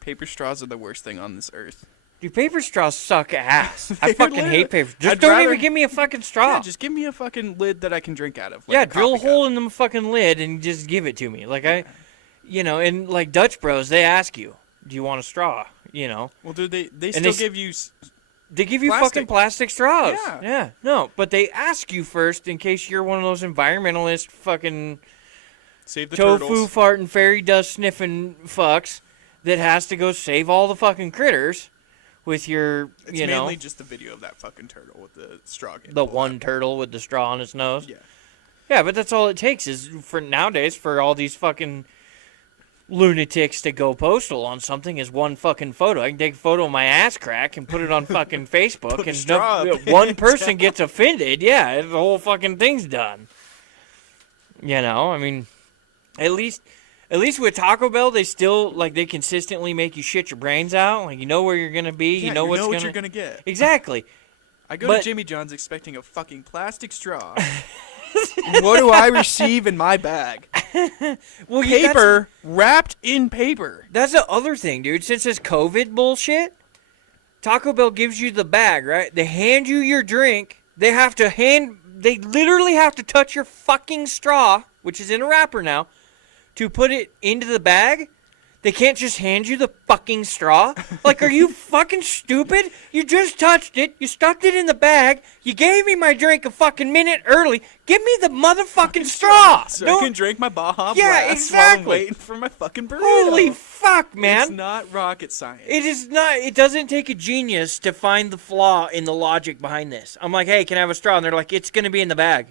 paper straws are the worst thing on this earth. Dude, paper straws suck ass. I They're fucking literally- hate paper. Just I'd don't rather- even give me a fucking straw. Yeah, just give me a fucking lid that I can drink out of. Like Yeah, a drill a coffee hole cup. in the fucking lid and just give it to me. Like, and like Dutch Bros, they ask you, do you want a straw? You know? Well, dude, they And still they give you... They give you Plastic. fucking plastic straws. Yeah. No, but they ask you first in case you're one of those environmentalist fucking Save the tofu turtles. farting fairy dust sniffing fucks. that has to go save all the fucking critters with your, It's you know, mainly just the video of that fucking turtle with the straw getting the pulled one out. turtle with the straw on its nose. Yeah. Yeah, but that's all it takes is for nowadays for all these fucking lunatics to go postal on something is one fucking photo. I can take a photo of my ass crack and put it on fucking Facebook, Put a and straw up. one person gets offended. Yeah, the whole fucking thing's done. You know, I mean, at least with Taco Bell, they still they consistently make you shit your brains out. Like you know where you're gonna be, Yeah, you know what you're gonna get. Exactly. I go But- to Jimmy John's expecting a fucking plastic straw. What do I receive in my bag? Well, Paper wrapped in paper. That's the other thing, dude. Since this COVID bullshit, Taco Bell gives you the bag, right? They hand you your drink. They literally have to touch your fucking straw, which is in a wrapper now, to put it into the bag. They can't just hand you the fucking straw. Like, are you fucking stupid? You just touched it. You stuck it in the bag. You gave me my drink a fucking minute early. Give me the motherfucking straw. So Don't- I can drink my Baja Yeah, Blast exactly. while I'm waiting for my fucking burrito. Holy fuck, man. It's not rocket science. It is not. It doesn't take a genius to find the flaw in the logic behind this. I'm like, hey, can I have a straw? And they're like, it's going to be in the bag.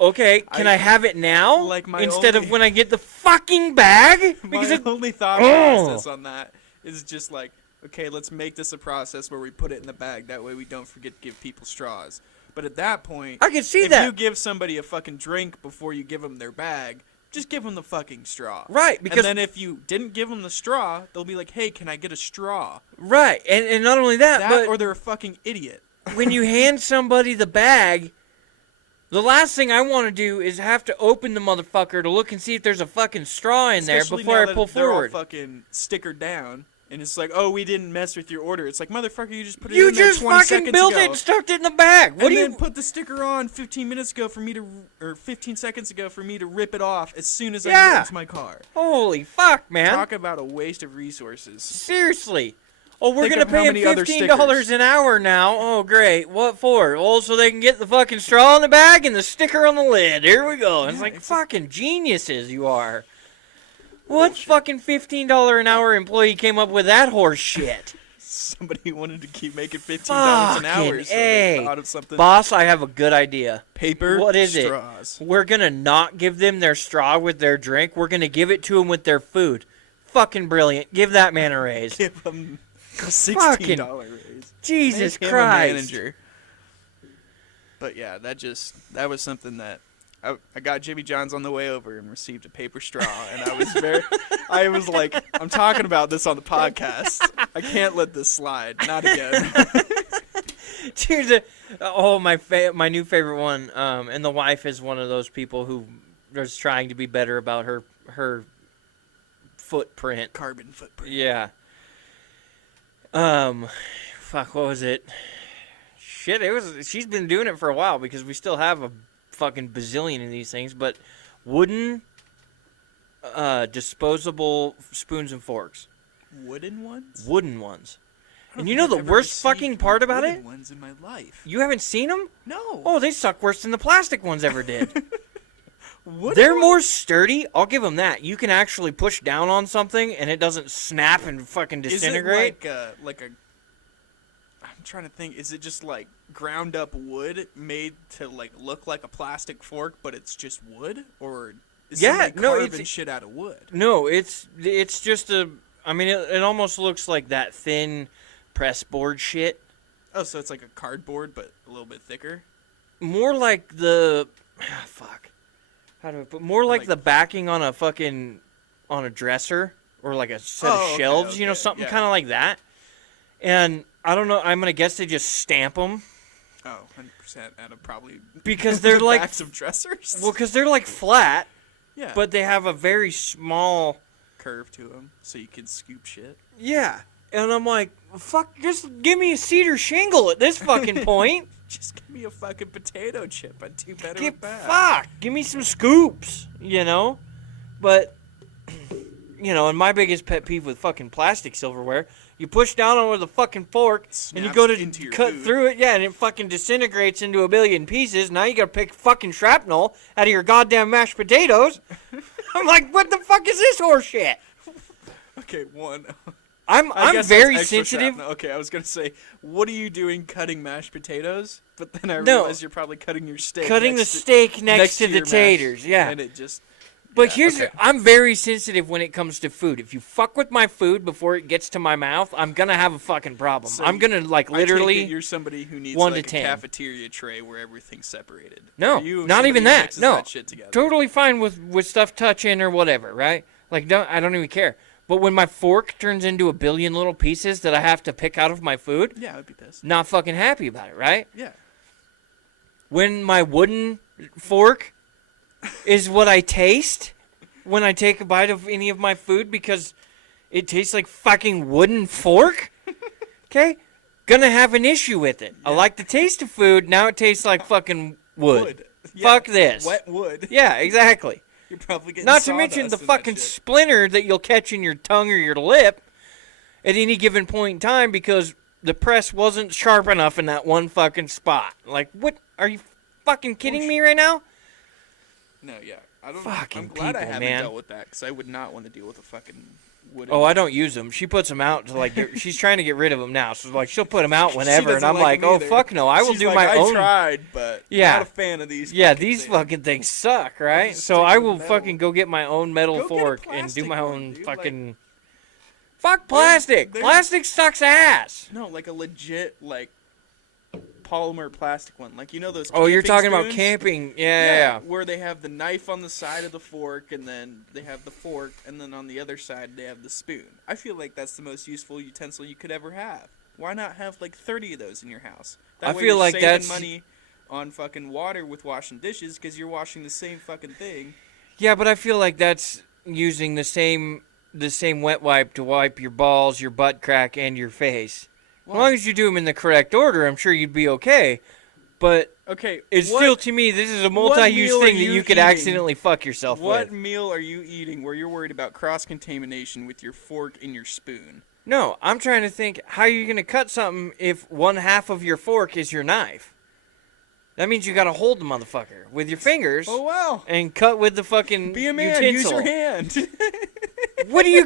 Okay, can I have it now? Like my instead of only- when I get the fucking bag? My only thought Oh. process on that is just like, okay, let's make this a process where we put it in the bag. That way we don't forget to give people straws. But at that point, I can see if that. you give somebody a fucking drink before you give them their bag, just give them the fucking straw. Right, because- And then if you didn't give them the straw, they'll be like, hey, can I get a straw? Right, and not only that, That but or they're a fucking idiot. when you hand somebody the bag, the last thing I want to do is have to open the motherfucker to look and see if there's a fucking straw in there Especially before now I that pull they're all forward. fucking stickered down. And it's like, oh, we didn't mess with your order. It's like, motherfucker, you just put it You in there just 20 fucking seconds built ago. it and stuck it in the bag. What And do then you? put the sticker on 15 minutes ago for me to, or 15 seconds ago for me to rip it off as soon as I Yeah. get into my car. Holy fuck, man! Talk about a waste of resources. Seriously. Oh, we're Think gonna of how pay many them other $15 stickers. an hour now. Oh, great. What for? Oh, so they can get the fucking straw in the bag and the sticker on the lid. Here we go. It's Yeah, like it's fucking geniuses you are. What fucking $15 an hour employee came up with that horse shit? Somebody wanted to keep making $15 an hour, Fucking so they A. thought of something. Boss, I have a good idea. Paper What is straws. it? We're gonna not give them their straw with their drink. We're gonna give it to them with their food. Fucking brilliant. Give that man a raise. Give them a Fucking- $16 raise. Jesus Make him Christ. a manager. But yeah, that was something that I got Jimmy John's on the way over and received a paper straw, and I was like, I'm talking about this on the podcast. I can't let this slide. Not again. Dude, my new favorite one, and the wife is one of those people who is trying to be better about her footprint. Carbon footprint. Yeah. Fuck, what was it? Shit, she's been doing it for a while because we still have a fucking bazillion of these things, but wooden, disposable spoons and forks. Wooden ones? Wooden ones. I don't And you think know I've the ever worst received fucking part about wooden it? ones in my life. You haven't seen them? No. Oh, they suck worse than the plastic ones ever did. Wooden They're ones? more sturdy. I'll give them that. You can actually push down on something and it doesn't snap and fucking disintegrate. Is it like a I'm trying to think. Is it just like ground up wood made to like look like a plastic fork, but it's just wood, or is Yeah, somebody no, carving it's- shit out of wood? No, it's just a. I mean, it almost looks like that thin press board shit. Oh, so it's like a cardboard, but a little bit thicker. More like the. Fuck. How do I put? More like Like- the backing on a dresser or like a set of Oh, okay, shelves. You know, okay, something yeah. kind of like that. And I don't know. I'm gonna guess they just stamp them Oh, 100% out of probably because they're the like. backs of dressers. Well, because they're like flat, yeah, but they have a very small. curve to them, so you can scoop shit. Yeah. And I'm like, fuck, just give me a cedar shingle at this fucking point. Just give me a fucking potato chip. I'd do better Give, with that. fuck, give me some scoops, you know? But, you know, and my biggest pet peeve with fucking plastic silverware, you push down on it with a fucking fork, and you Snaps go to into your cut food. through it, yeah, and it fucking disintegrates into a billion pieces. Now you gotta pick fucking shrapnel out of your goddamn mashed potatoes. I'm like, what the fuck is this horse shit? Okay, one. I'm guess very that's extra sensitive. shrapnel. Okay, I was gonna say, what are you doing cutting mashed potatoes? But then I No. realized you're probably cutting your steak. Cutting the next to- steak next to the your mash, taters, yeah. And it just. But yeah, here's okay. I'm very sensitive when it comes to food. If you fuck with my food before it gets to my mouth, I'm gonna have a fucking problem. So I'm gonna like I take it literally. you're somebody who needs 1 like to a 10. cafeteria tray where everything's separated. No, Are you not somebody even who that. mixes No, that shit together? totally fine with stuff touching or whatever, right? Like I don't even care. But when my fork turns into a billion little pieces that I have to pick out of my food, Yeah, I'd be pissed. not fucking happy about it, right? Yeah. When my wooden fork is what I taste when I take a bite of any of my food because it tastes like fucking wooden fork, okay? Gonna have an issue with it. I like the taste of food, now it tastes like fucking wood. Yeah, Fuck this. Wet wood. Yeah, exactly. You're probably getting Not to mention the sawdust in that fucking shit. splinter that you'll catch in your tongue or your lip at any given point in time because the press wasn't sharp enough in that one fucking spot. Like, what? Are you fucking kidding me right now? No, yeah. I don't. Fucking I'm glad I people, haven't man. dealt with that because I would not want to deal with a fucking wooden. Oh, I don't use them. She puts them out to like. She's trying to get rid of them now. So like, she'll put them out whenever, and doesn't I'm like, them oh either. fuck no, I will She's do like, my own. I tried, but Yeah. not a fan of these. Yeah, fucking these things. fucking things suck, right? just So stick I with will metal. fucking go get my own metal Go get a fork and do plastic my one, own dude, fucking. Fuck plastic. they're- Plastic sucks ass. No, like a legit like polymer plastic one, like those. Oh, you're camping talking about spoons? camping? Yeah. Where they have the knife on the side of the fork, and then they have the fork, and then on the other side they have the spoon. I feel like that's the most useful utensil you could ever have. Why not have like 30 of those in your house? That I way feel you're like saving that's- money on fucking water with washing dishes because you're washing the same fucking thing. Yeah, but I feel like that's using the same wet wipe to wipe your balls, your butt crack, and your face. As long as you do them in the correct order, I'm sure you'd be okay. But Okay, it's what, still, to me, this is a what multi-use meal are thing that you you could eating? accidentally fuck yourself what with. meal are you eating where you're worried about cross-contamination with your fork and your spoon? No, I'm trying to think, how are you going to cut something if one half of your fork is your knife? That means you got to hold the motherfucker with your fingers Oh wow! and cut with the fucking Be a man. utensil. Use your hand. What do you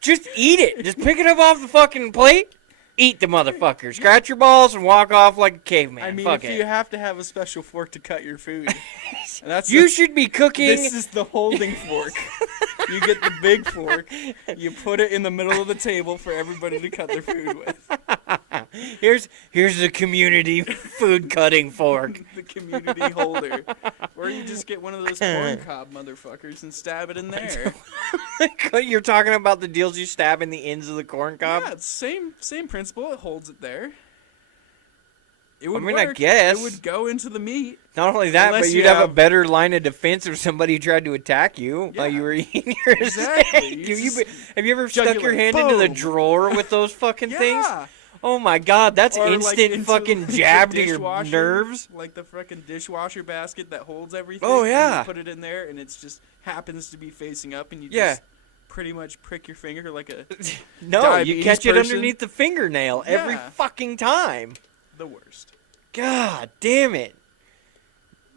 just eat it? Just pick it up off the fucking plate. Eat the motherfucker. Scratch your balls and walk off like a caveman. I mean, Fuck if it. you have to have a special fork to cut your food, that's You should be cooking. This is the holding fork. You get the big fork. You put it in the middle of the table for everybody to cut their food with. Here's the community food cutting fork. The community holder, or you just get one of those corn cob motherfuckers and stab it in there. You're talking about the deals you stab in the ends of the corn cob? Yeah, it's same principle. It holds it there. It would mean, I work. guess. It would go into the meat. Not only that, Unless but you you'd have a have- better line of defense if somebody tried to attack you while you Yeah. were eating your Exactly. steak. You just Have you ever stuck your jugular, hand into the boom. drawer with those fucking things? Yeah. Oh my god, that's Or, like, instant into fucking the jab to your dishwasher, nerves. Like the fucking dishwasher basket that holds everything. Oh, and yeah. you put it in there, and it's just happens to be facing up, and you Yeah. just pretty much prick your finger like a No, you diabetes catch it person. underneath the fingernail every Yeah. fucking time. the worst. God damn it.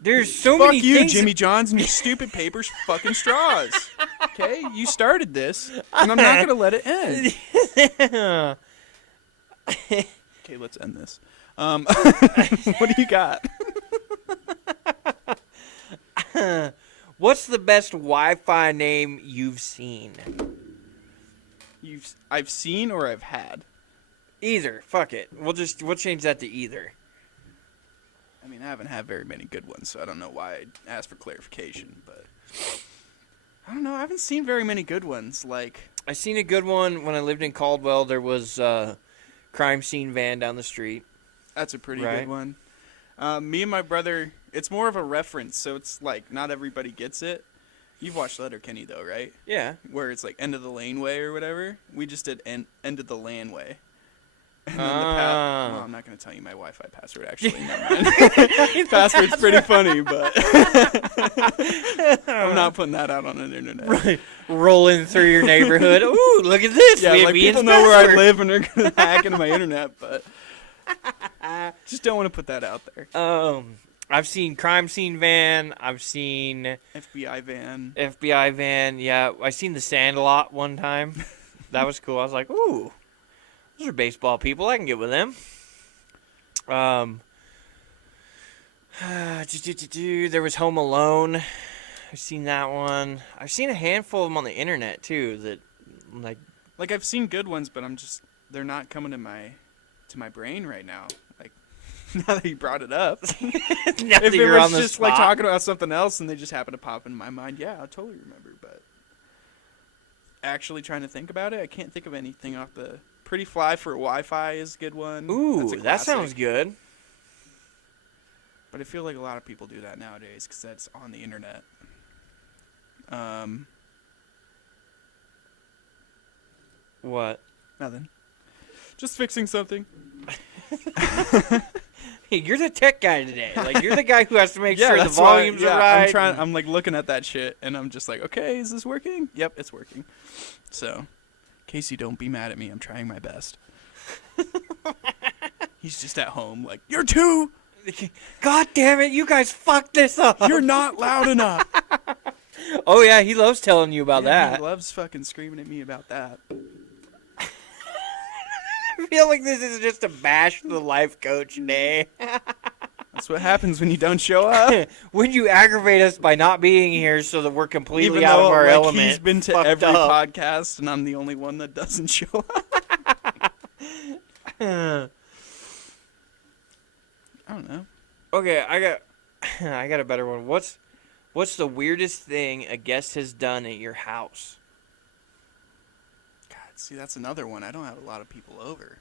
There's so Fuck many you, things. Jimmy Johns, and your stupid papers fucking straws. Okay, you started this, and I'm not gonna let it end. Okay, let's end this. What do you got? What's the best Wi-Fi name you've seen? I've seen or I've had. Either. Fuck it. We'll change that to either. I mean, I haven't had very many good ones, so I don't know why I asked for clarification, but I don't know. I haven't seen very many good ones. Like, I seen a good one when I lived in Caldwell. There was a crime scene van down the street. that's a pretty Right. good one. Me and my brother, it's more of a reference, so it's like not everybody gets it. You've watched Letterkenny though, right? Yeah. Where it's like end of the laneway or whatever. We just did end of the landway. And then Ah. well, I'm not going to tell you my Wi-Fi password, actually. Never mind. Password's pretty funny, but I'm not putting that out on the internet. Rolling through your neighborhood. Ooh, look at this. Yeah, we have like Ian's people know where I password. live and they're going to hack into my internet, but just don't want to put that out there. I've seen crime scene van. I've seen FBI van. FBI van. Yeah, I seen the Sandlot one time. that was cool. I was like, ooh, those are baseball people. I can get with them. There was Home Alone. I've seen that one. I've seen a handful of them on the internet too. That like I've seen good ones, but they're not coming to my brain right now. Like now that you brought it up, now if that it you're was on the just spot. like talking about something else and they just happen to pop in my mind, yeah, I totally remember. But actually trying to think about it, I can't think of anything off the. Pretty Fly for Wi-Fi is a good one. Ooh, that sounds good. But I feel like a lot of people do that nowadays because that's on the internet. What? Nothing. Just fixing something. Hey, you're the tech guy today. Like, you're the guy who has to make Yeah, sure the that's why- volumes yeah, are right. I'm like looking at that shit and I'm just like, okay, is this working? Yep, it's working. So, Casey, don't be mad at me. I'm trying my best. He's just at home like, you're too. God damn it, you guys fucked this up. You're not loud enough. Oh, yeah, he loves telling you about Yeah, that. He loves fucking screaming at me about that. I feel like this is just a bash the life coach day. That's what happens when you don't show up. When you aggravate us by not being here so that we're completely Even out though of our like, element. he's been to fucked every up. podcast and I'm the only one that doesn't show up. I don't know. Okay, I got a better one. What's the weirdest thing a guest has done at your house? God, see, that's another one. I don't have a lot of people over.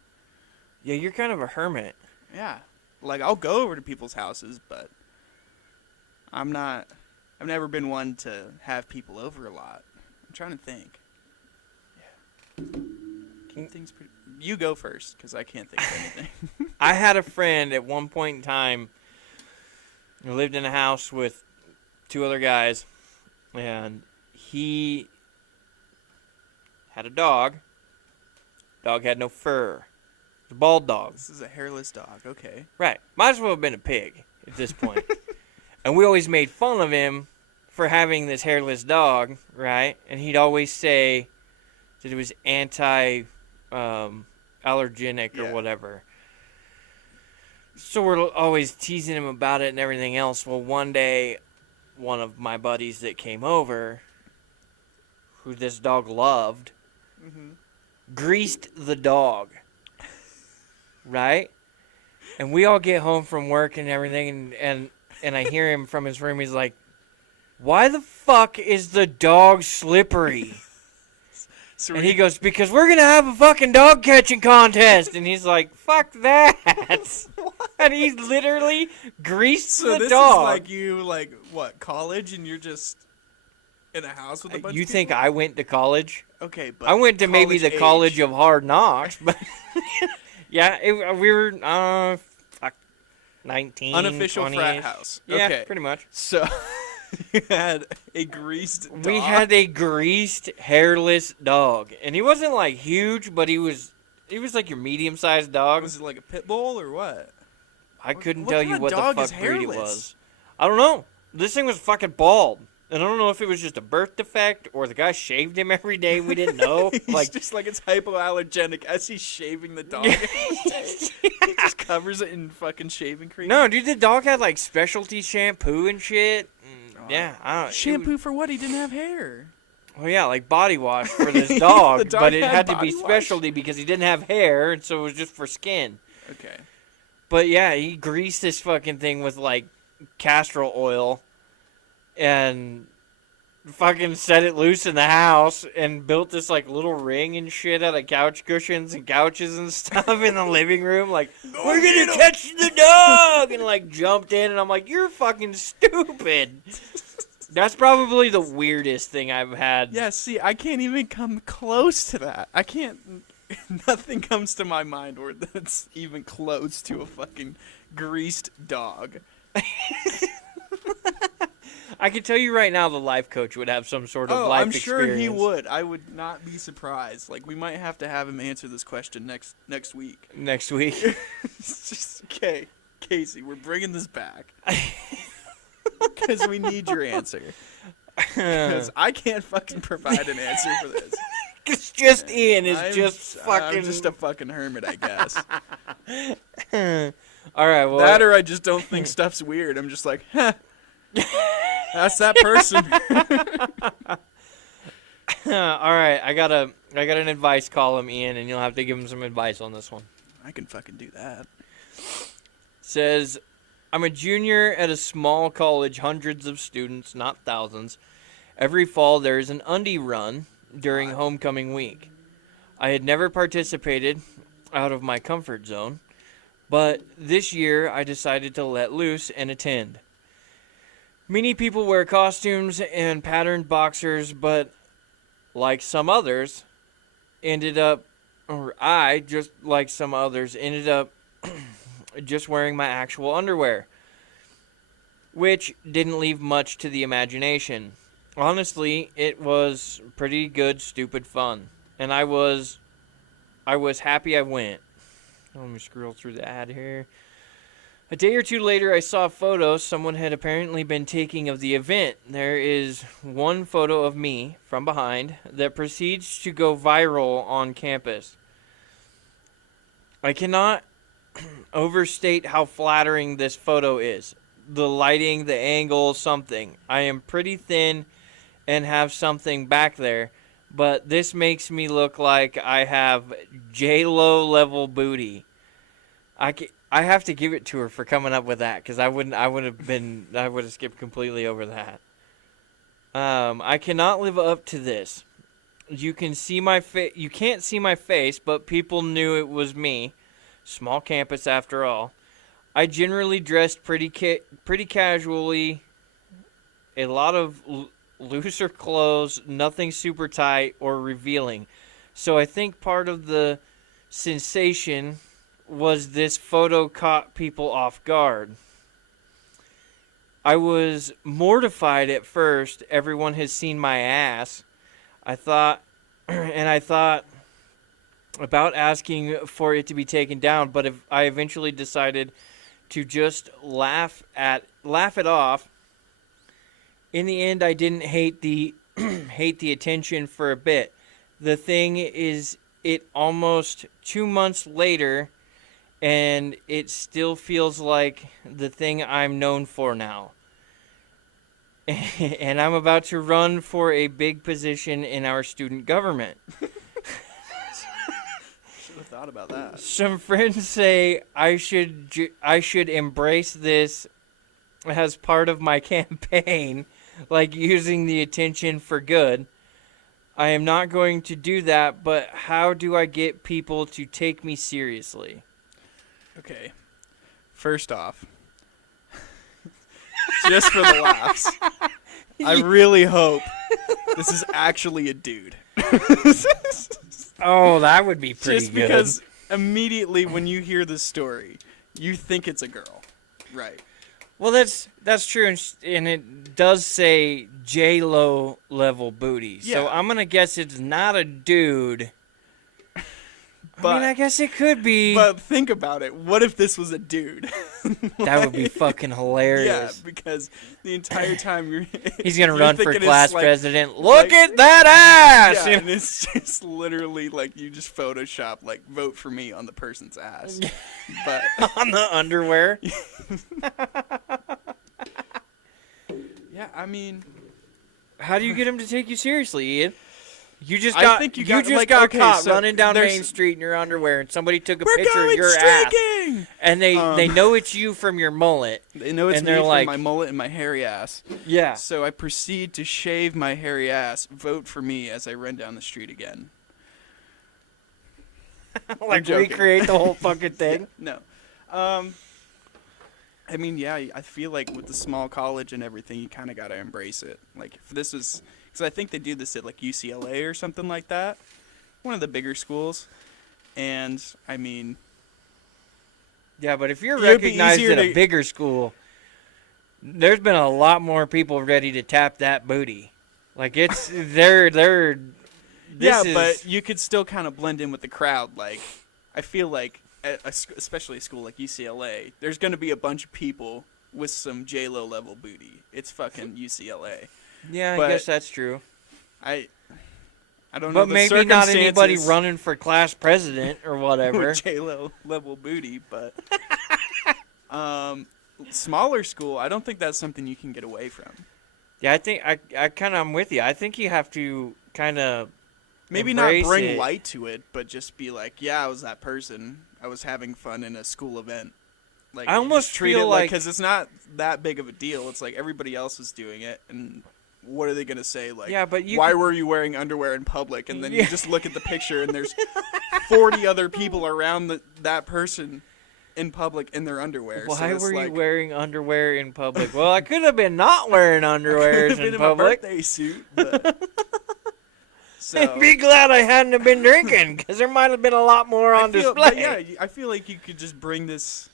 Yeah, you're kind of a hermit. Yeah. Like, I'll go over to people's houses, but I've never been one to have people over a lot. I'm trying to think. Yeah. You go first, because I can't think of anything. I had a friend at one point in time who lived in a house with two other guys, and he had a dog. Dog had no fur. It was a bald dog. This is a hairless dog. Okay. Right. Might as well have been a pig at this point. And we always made fun of him for having this hairless dog, right? And he'd always say that it was allergenic or whatever. So we're always teasing him about it and everything else. Well, one day, one of my buddies that came over, who this dog loved, greased the dog. Right? And we all get home from work and everything, and I hear him from his room. He's like, "Why the fuck is the dog slippery?" And he goes, "Because we're going to have a fucking dog catching contest." And he's like, "Fuck that." And he literally greased the this dog. is like you, like, what, college, and you're just in a house with a bunch of You people? think I went to college? Okay, but I went to maybe the age. College of Hard Knocks. But yeah, we were 19, Unofficial 20-ish. frat house. Yeah, Okay. pretty much. So, you had a greased dog. We had a greased, hairless dog, and he wasn't like huge, but he was like your medium-sized dog. Was it like a pit bull or what? I couldn't what tell kind you of what dog the is fuck breed it hairless? was. I don't know. This thing was fucking bald, and I don't know if it was just a birth defect or the guy shaved him every day. We didn't know. He's Like, just like it's hypoallergenic as he's shaving the dog. He just covers it in fucking shaving cream. no, dude, the dog had like specialty shampoo and shit. And, yeah, I don't. Shampoo for what? He didn't have hair. Well, yeah, like body wash for this dog, The dog but it had had to be body wash? specialty because he didn't have hair, and so it was just for skin. Okay. But yeah, he greased this fucking thing with like castor oil and fucking set it loose in the house and built this like little ring and shit out of couch cushions and couches and stuff in the living room. Like, we're gonna catch the dog! And like jumped in, and I'm like, you're fucking stupid. That's probably the weirdest thing I've had. Yeah, see, I can't even come close to that. I can't. Nothing comes to my mind where that's even close to a fucking greased dog. I can tell you right now, the life coach would have some sort of life I'm sure experience. he would. I would not be surprised. Like, we might have to have him answer this question next week. Next week. It's just, okay, Casey, we're bringing this back. Because we need your answer. Because I can't fucking provide an answer for this. It's just Ian is just fucking. I'm just a fucking hermit, I guess. All right, well. That or I just don't think stuff's weird. I'm just like, huh. That's that person. All right, I got an advice column, Ian, and you'll have to give him some advice on this one. I can fucking do that. Says, I'm a junior at a small college, hundreds of students, not thousands. Every fall there is an undie run during homecoming week. I had never participated out of my comfort zone, but this year I decided to let loose and attend. Many people wear costumes and patterned boxers, but like some others, I, just like some others, ended up just wearing my actual underwear, which didn't leave much to the imagination. Honestly, it was pretty good, stupid fun, and I was happy I went. Let me scroll through the ad here. A day or two later, I saw a photo someone had apparently been taking of the event. There is one photo of me from behind that proceeds to go viral on campus. I cannot overstate how flattering this photo is. The lighting, the angle, something. I am pretty thin and have something back there, but this makes me look like I have J-Lo level booty. I have to give it to her for coming up with that, because I would have skipped completely over that. I cannot live up to this. You can't see my face, but people knew it was me. Small campus after all. I generally dressed pretty casually. A lot of looser clothes, nothing super tight or revealing. So I think part of the sensation was this photo caught people off guard. I was mortified at first. Everyone has seen my ass. I thought about asking for it to be taken down, but I eventually decided to just laugh it off. In the end, I didn't hate the attention for a bit. The thing is, it almost 2 months later, and it still feels like the thing I'm known for now. And I'm about to run for a big position in our student government. Should have thought about that. Some friends say I should embrace this as part of my campaign, like using the attention for good. I am not going to do that, but how do I get people to take me seriously? Okay. First off, just for the laughs, I really hope this is actually a dude. Oh, that would be pretty just good. Because immediately when you hear this story, you think it's a girl. Right. Well, that's true, and it does say J-Lo level booty. Yeah. So I'm going to guess it's not a dude. But, I guess it could be. But think about it. What if this was a dude? That would be fucking hilarious. Yeah, because the entire time he's going to you're run for thinking class it's like, president. Look at that ass! Yeah, and it's just literally like you just Photoshop, like, vote for me on the person's ass. But on the underwear. Yeah, I mean, how do you get him to take you seriously, Ian? You just I got think you got caught so running down there's- Main Street in your underwear, and somebody took a we're picture going of your streaking! ass, and they know it's you from your mullet. They know it's and me they're from like, my mullet and my hairy ass. Yeah. So I proceed to shave my hairy ass. Vote for me as I run down the street again. Like joking. recreate the whole fucking thing. No. I mean, yeah, I feel like with the small college and everything, you kind of got to embrace it. Like, if this was... Because I think they do this at, like, UCLA or something like that. One of the bigger schools. And, I mean... Yeah, but if you're It would be recognized easier at a to- bigger school, there's been a lot more people ready to tap that booty. Like, it's... Yeah, but you could still kind of blend in with the crowd. Like, I feel like, especially a school like UCLA, there's going to be a bunch of people with some J-Lo level booty. It's fucking UCLA. Yeah, I but- guess that's true. I I don't know But the maybe not anybody circumstances. running for class president or I don't know but the maybe not circumstances anybody running for president or whatever. with J-Lo level booty, but smaller school, I don't think that's something you can get away from. Yeah, I think I'm with you. I think you have to kind of Maybe not bring it. light to it, but just be like, yeah, I was that person. I was having fun in a school event. Like, I almost treat feel it like because it's not that big of a deal. It's like everybody else is doing it, and what are they gonna say? Like, yeah, but why were you wearing underwear in public? And then Yeah. you just look at the picture, and there's 40 other people around that person in public in their underwear. Why so were like, you wearing underwear in public? Well, I could have been not wearing underwear been in in my public. birthday suit. But so Be glad I hadn't have been drinking, because there might have been a lot more on but display. yeah, I feel like you could just bring this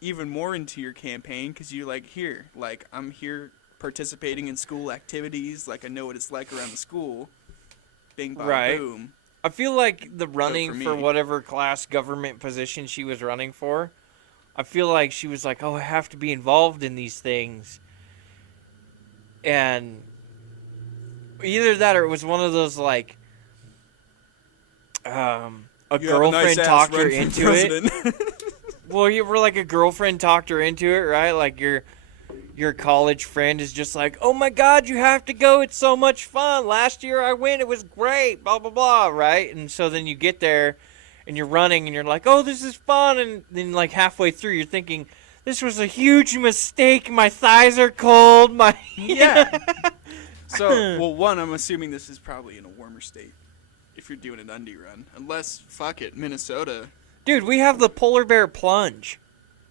even more into your campaign because you're like, here, like, I'm here participating in school activities. Like, I know what it's like around the school. Bing, bong, Right. boom. I feel like the running for for me. whatever class government position she was running for, I feel like she was like, oh, I have to be involved in these things. And either that or it was one of those, like, a You have a girlfriend nice ass talked her run for into it. president. Well, you were like a girlfriend talked her into it, right? Like your college friend is just like, oh my God, you have to go. It's so much fun. Last year I went. It was great, blah, blah, blah, right? And so then you get there and you're running and you're like, oh, this is fun. And then like halfway through you're thinking, this was a huge mistake. My thighs are cold. Yeah. So, well, one, I'm assuming this is probably in a warmer state if you're doing an undie run. Unless, fuck it, Minnesota. Dude, we have the polar bear plunge.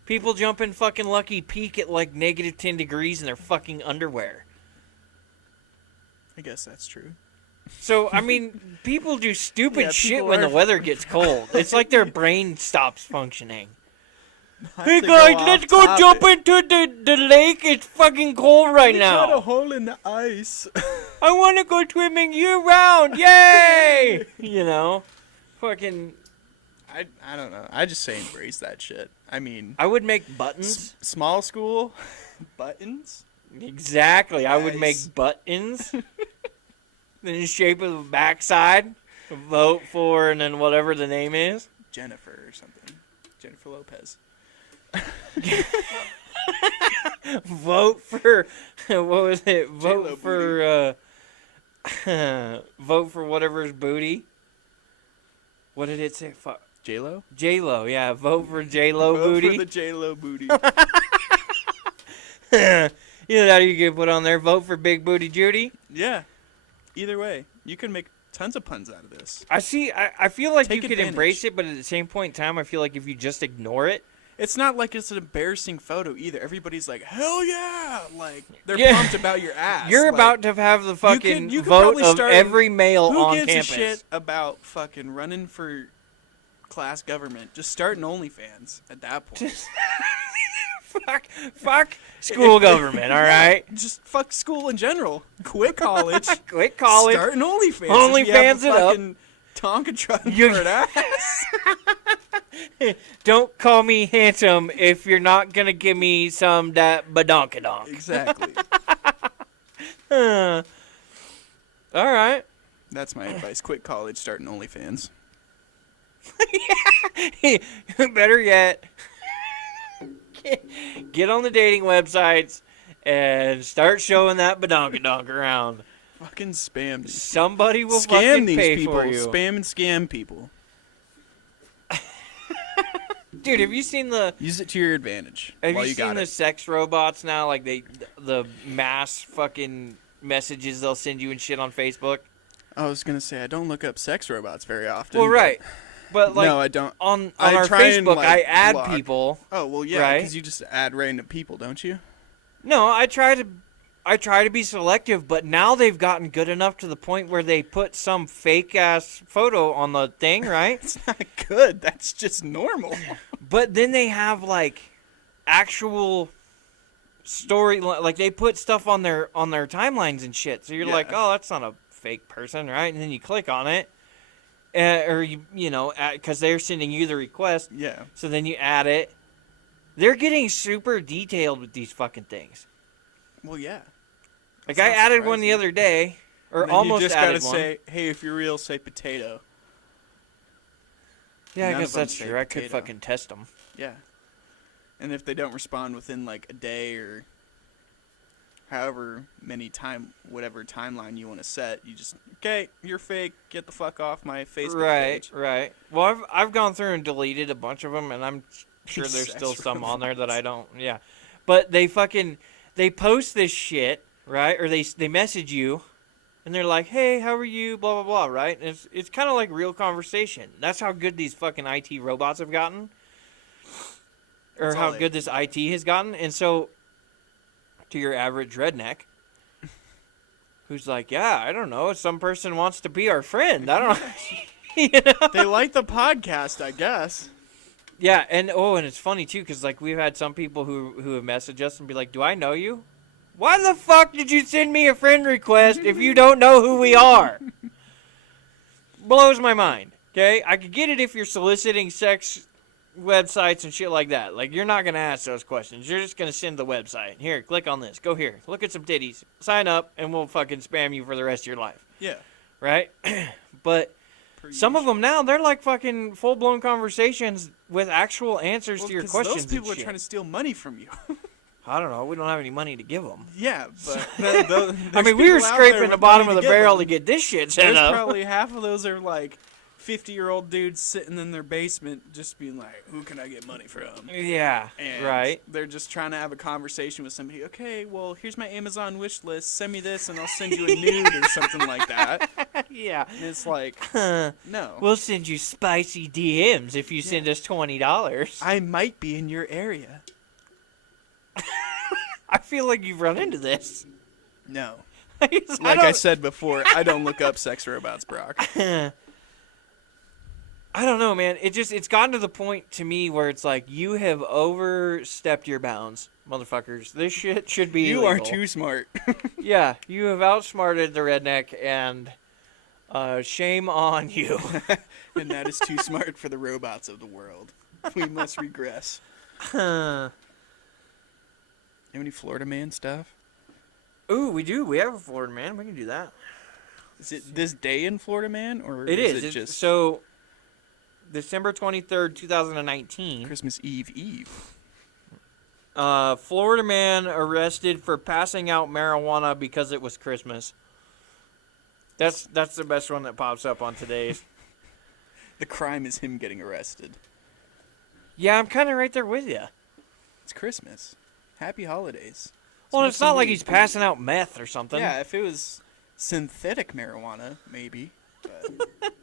People jump in fucking Lucky Peak at like negative 10 degrees in their fucking underwear. I guess that's true. So, I mean, people do stupid Yeah, shit people when the are- weather gets cold. It's like their brain stops functioning. Not Hey to guys, go let's off go topic. jump into the lake. It's fucking cold right We got a now. hole in the ice. I want to go swimming year round. Yay! You know? Fucking... I don't know. I just say embrace that shit. I mean, I would make buttons. small school buttons. Exactly. I would make Nice. buttons in the shape of the backside. Vote for, and then whatever the name is. Jennifer or something. Jennifer Lopez. Vote for, what was it? J-Lo Vote for, vote for whatever's booty. What did it say? Fuck. J-Lo? J-Lo, yeah. Vote for J-Lo Vote booty. for the J-Lo booty. You know how you can put on there, vote for Big Booty Judy? Yeah. Either way, you can make tons of puns out of this. I feel like Take you could advantage. embrace it, but at the same point in time, I feel like if you just ignore it, It's not like it's an embarrassing photo either. Everybody's like, hell yeah! Like, they're Yeah. pumped about your ass. you're Like, about to have the fucking you could vote probably of start- every male who on gives campus. a shit about fucking running for class government? Just start an OnlyFans at that point. Fuck school government, all right? Just fuck school in general. Quit college. Quit college. Start an OnlyFans. OnlyFans if you it have a up. fucking Tonka truck You- for an ass. Don't call me handsome if you're not gonna give me some that badonkadonk. Exactly. All right. That's my advice. Quit college. Start an OnlyFans. Better yet, get on the dating websites and start showing that badonkadonk around. Fucking spam these. Somebody will Scam fucking these pay people. for you. Spam and scam people. Dude, have you seen the Use it to your advantage. Have while you got seen the it. sex robots now? Like the mass fucking messages they'll send you and shit on Facebook. I was gonna say I don't look up sex robots very often. Well, but- right, but like no, I don't. on I our try and, Facebook, like, I add block. people. Oh well, yeah, Right. because you just add random people, don't you? No, I try to be selective, but now they've gotten good enough to the point where they put some fake ass photo on the thing, right? It's not good. That's just normal. But then they have like actual story, like they put stuff on their timelines and shit. So you're like, Yeah. oh, that's not a fake person, right? And then you click on it, or you know, because they're sending you the request. Yeah. So then you add it. They're getting super detailed with these fucking things. Well, yeah. Like That's I not added one the surprising. other day, Or And then almost you just added gotta one. say, hey, if you're real, say potato. Yeah, I None guess of them that's say true. I could potato. fucking test them. Yeah. And if they don't respond within like a day or however many whatever timeline you want to set, you just, okay, you're fake, get the fuck off my Facebook page. Right. Well, I've gone through and deleted a bunch of them, and I'm sure there's Sex still some on there that robots. I don't. Yeah, but they post this shit, right? Or they message you, and they're like, "Hey, how are you?" Blah blah blah, right? And it's kind of like real conversation. That's how good these fucking IT robots have gotten, or That's how all they- good this IT has gotten. And so, to your average redneck, who's like, "Yeah, I don't know, some person wants to be our friend. I don't know." You know? They like the podcast, I guess. Yeah, and it's funny too, because like we've had some people who have messaged us and be like, "Do I know you? Why the fuck did you send me a friend request if you don't know who we are?" Blows my mind. Okay, I could get it if you're soliciting sex websites and shit like that. Like you're not gonna ask those questions. You're just gonna send the website. Here, click on this. Go here. Look at some titties. Sign up, and we'll fucking spam you for the rest of your life. Yeah. Right? But some of them now, they're like fucking full-blown conversations with actual answers to your questions. Those people and are shit. trying to steal money from you. I don't know. We don't have any money to give them. Yeah, but I mean, we were scraping the bottom of the barrel to get this shit set There's up. probably half of those are like 50-year-old dudes sitting in their basement just being like, who can I get money from? Yeah, And right. they're just trying to have a conversation with somebody. Okay, well, here's my Amazon wish list. Send me this and I'll send you a nude or something like that. Yeah. And it's like, Huh. no. We'll send you spicy DMs if you send us $20. I might be in your area. I feel like you've run into this. No. Like I said before, I don't look up sex robots, Brock. I don't know, man. It's gotten to the point to me where it's like you have overstepped your bounds, motherfuckers. This shit should be You illegal. are too smart. Yeah, you have outsmarted the redneck, and shame on you. And that is too smart for the robots of the world. We must regress. Huh. Have any Florida Man stuff? Ooh, we do. We have a Florida man. We can do that. Is it this day in Florida Man, or It is. it just So, December 23rd, 2019. Christmas Eve? Florida man arrested for passing out marijuana because it was Christmas. That's the best one that pops up on today's. The crime is him getting arrested. Yeah, I'm kind of right there with you. It's Christmas. Happy holidays. Well, it's not like he's passing out meth or something. Yeah, if it was synthetic marijuana, maybe. But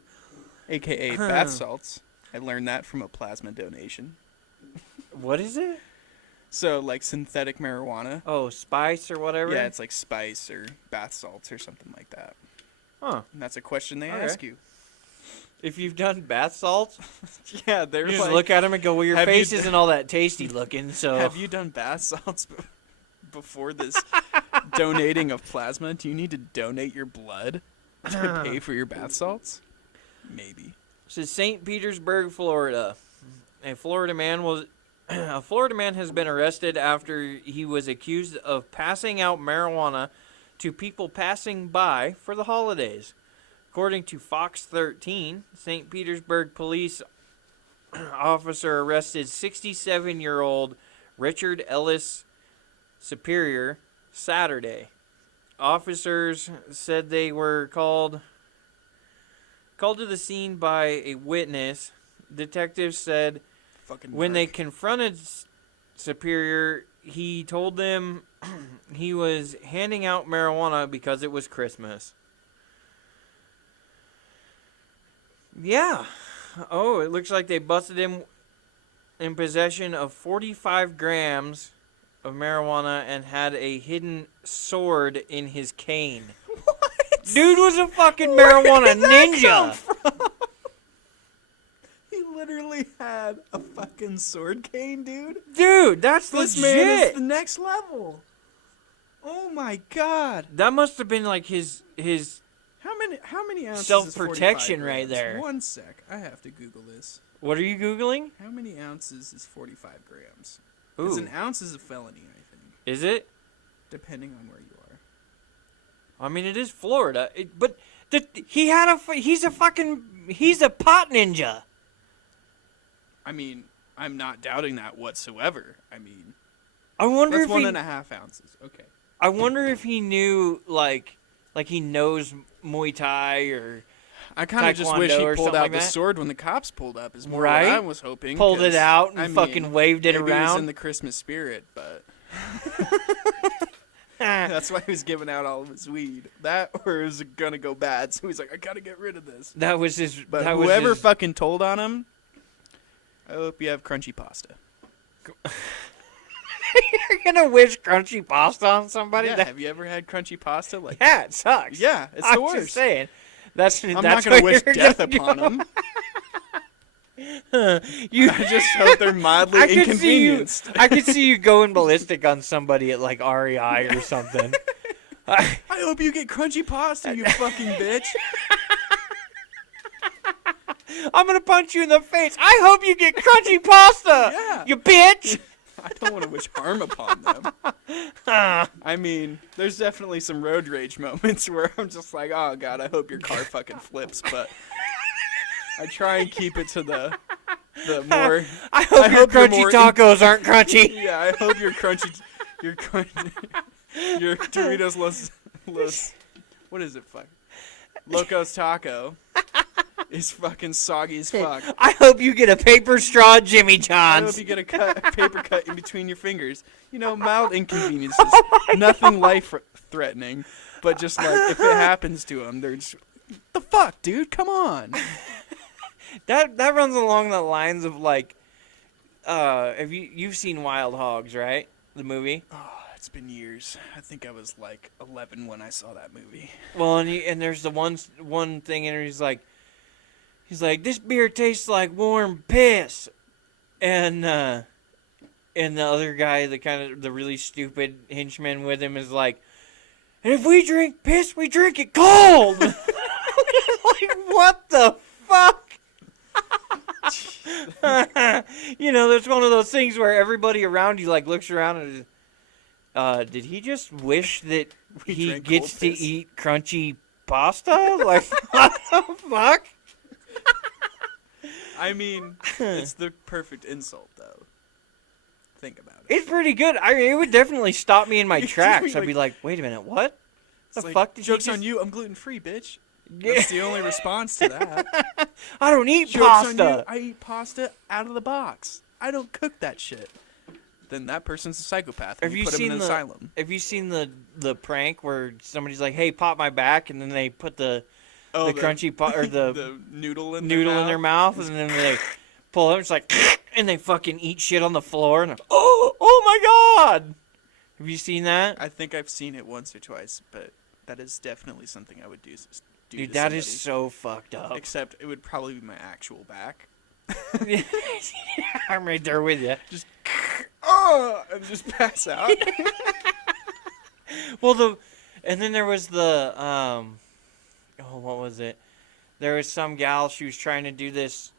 AKA bath salts. I learned that from a plasma donation. What is it? So, like synthetic marijuana. Oh, spice or whatever? Yeah, it's like spice or bath salts or something like that. Huh. And that's a question they Okay. ask you. If you've done bath salts, Yeah, they're you like, just look at them and go, well, your have you face d- isn't all that tasty looking, so... have you done bath salts before this donating of plasma? Do you need to donate your blood to pay for your bath salts? Maybe. This is St. Petersburg, Florida. A Florida man has been arrested after he was accused of passing out marijuana to people passing by for the holidays. According to Fox 13, St. Petersburg police officer arrested 67-year-old Richard Ellis Superior Saturday. Officers said they were called to the scene by a witness. Detectives said Fucking when they Mark. confronted Superior, he told them he was handing out marijuana because it was Christmas. Yeah. Oh, it looks like they busted him in possession of 45 grams of marijuana and had a hidden sword in his cane. What? Dude was a fucking marijuana ninja. He literally had a fucking sword cane, dude. Dude, that's This legit. man is the next level. Oh my god. That must have been like his How many ounces? Self-protection is 45 right grams? there. 1 sec. I have to Google this. What are you Googling? How many ounces is 45 grams? Ooh. Because an ounce is a felony, I think, Is it? depending on where you are. I mean, it is Florida, but he's a pot ninja. I mean, I'm not doubting that whatsoever. I mean, I wonder that's if 1.5 ounces. Okay. I wonder if he knew like he knows Muay Thai or I kind of just wish he or pulled something out like the that. sword when the cops pulled up. Is more Right? what I was hoping. Pulled it 'cause, out and I mean, fucking waved it maybe he was around. in the Christmas spirit, but that's why he was giving out all of his weed. That or it was gonna go bad, so he's like, I gotta get rid of this. That was his. But that was whoever his, fucking told on him, I hope you have crunchy pasta. You're gonna wish crunchy pasta on somebody? Yeah, have you ever had crunchy pasta? Like, Yeah, it sucks. yeah, it's I'm the worst. just saying. That's I'm that's not gonna what wish you're death gonna upon go. them. You, I just hope they're mildly I could inconvenienced. I could see you going ballistic on somebody at like REI or something. I hope you get crunchy pasta, you fucking bitch. I'm gonna punch you in the face. I hope you get crunchy pasta. Yeah. You bitch. I don't want to wish harm upon them. I mean, there's definitely some road rage moments where I'm just like, oh god, I hope your car fucking flips, but I try and keep it to the more. I hope your hope you're crunchy more tacos aren't crunchy. Yeah, I hope your Doritos Los what is it? Fuck, Locos Taco is fucking soggy as fuck. I hope you get a paper straw at Jimmy I John's. hope you get a paper cut in between your fingers. You know, mild inconveniences, nothing life-threatening, but just like if it happens to them, they're just, the fuck, dude, come on. That runs along the lines of like, have you've seen Wild Hogs, right? The movie. Oh, it's been years. I think I was like 11 when I saw that movie. Well, and there's the one thing in there. He's like, this beer tastes like warm piss, and the other guy, the really stupid henchman with him, is like, and if we drink piss, we drink it cold. Like, what the fuck? You know, there's one of those things where everybody around you like looks around and did he just wish that he drank gets cold to piss. eat crunchy pasta? Like, what the fuck? I mean, it's the perfect insult, though. Think about it. It's pretty good. It would definitely stop me in my You'd tracks. be I'd be like, wait a minute, what? It's The like, fuck did joke's you on just... you, I'm gluten-free, bitch. Yeah. That's the only response to that. I don't eat Joke's pasta. on you, I eat pasta out of the box. I don't cook that shit. Then that person's a psychopath. And Have you you put him seen in an the asylum. Have you seen the prank where somebody's like, "Hey, pop my back," and then they put the crunchy or the noodle in their mouth, and then they pull it. It's like, and they fucking eat shit on the floor, and oh my god! Have you seen that? I think I've seen it once or twice, but that is definitely something I would do. Dude, to that is somebody. so fucked up. Except it would probably be my actual back. I'm right there with you. Just and just pass out. Well, and then there was the what was it? There was some gal, she was trying to do this.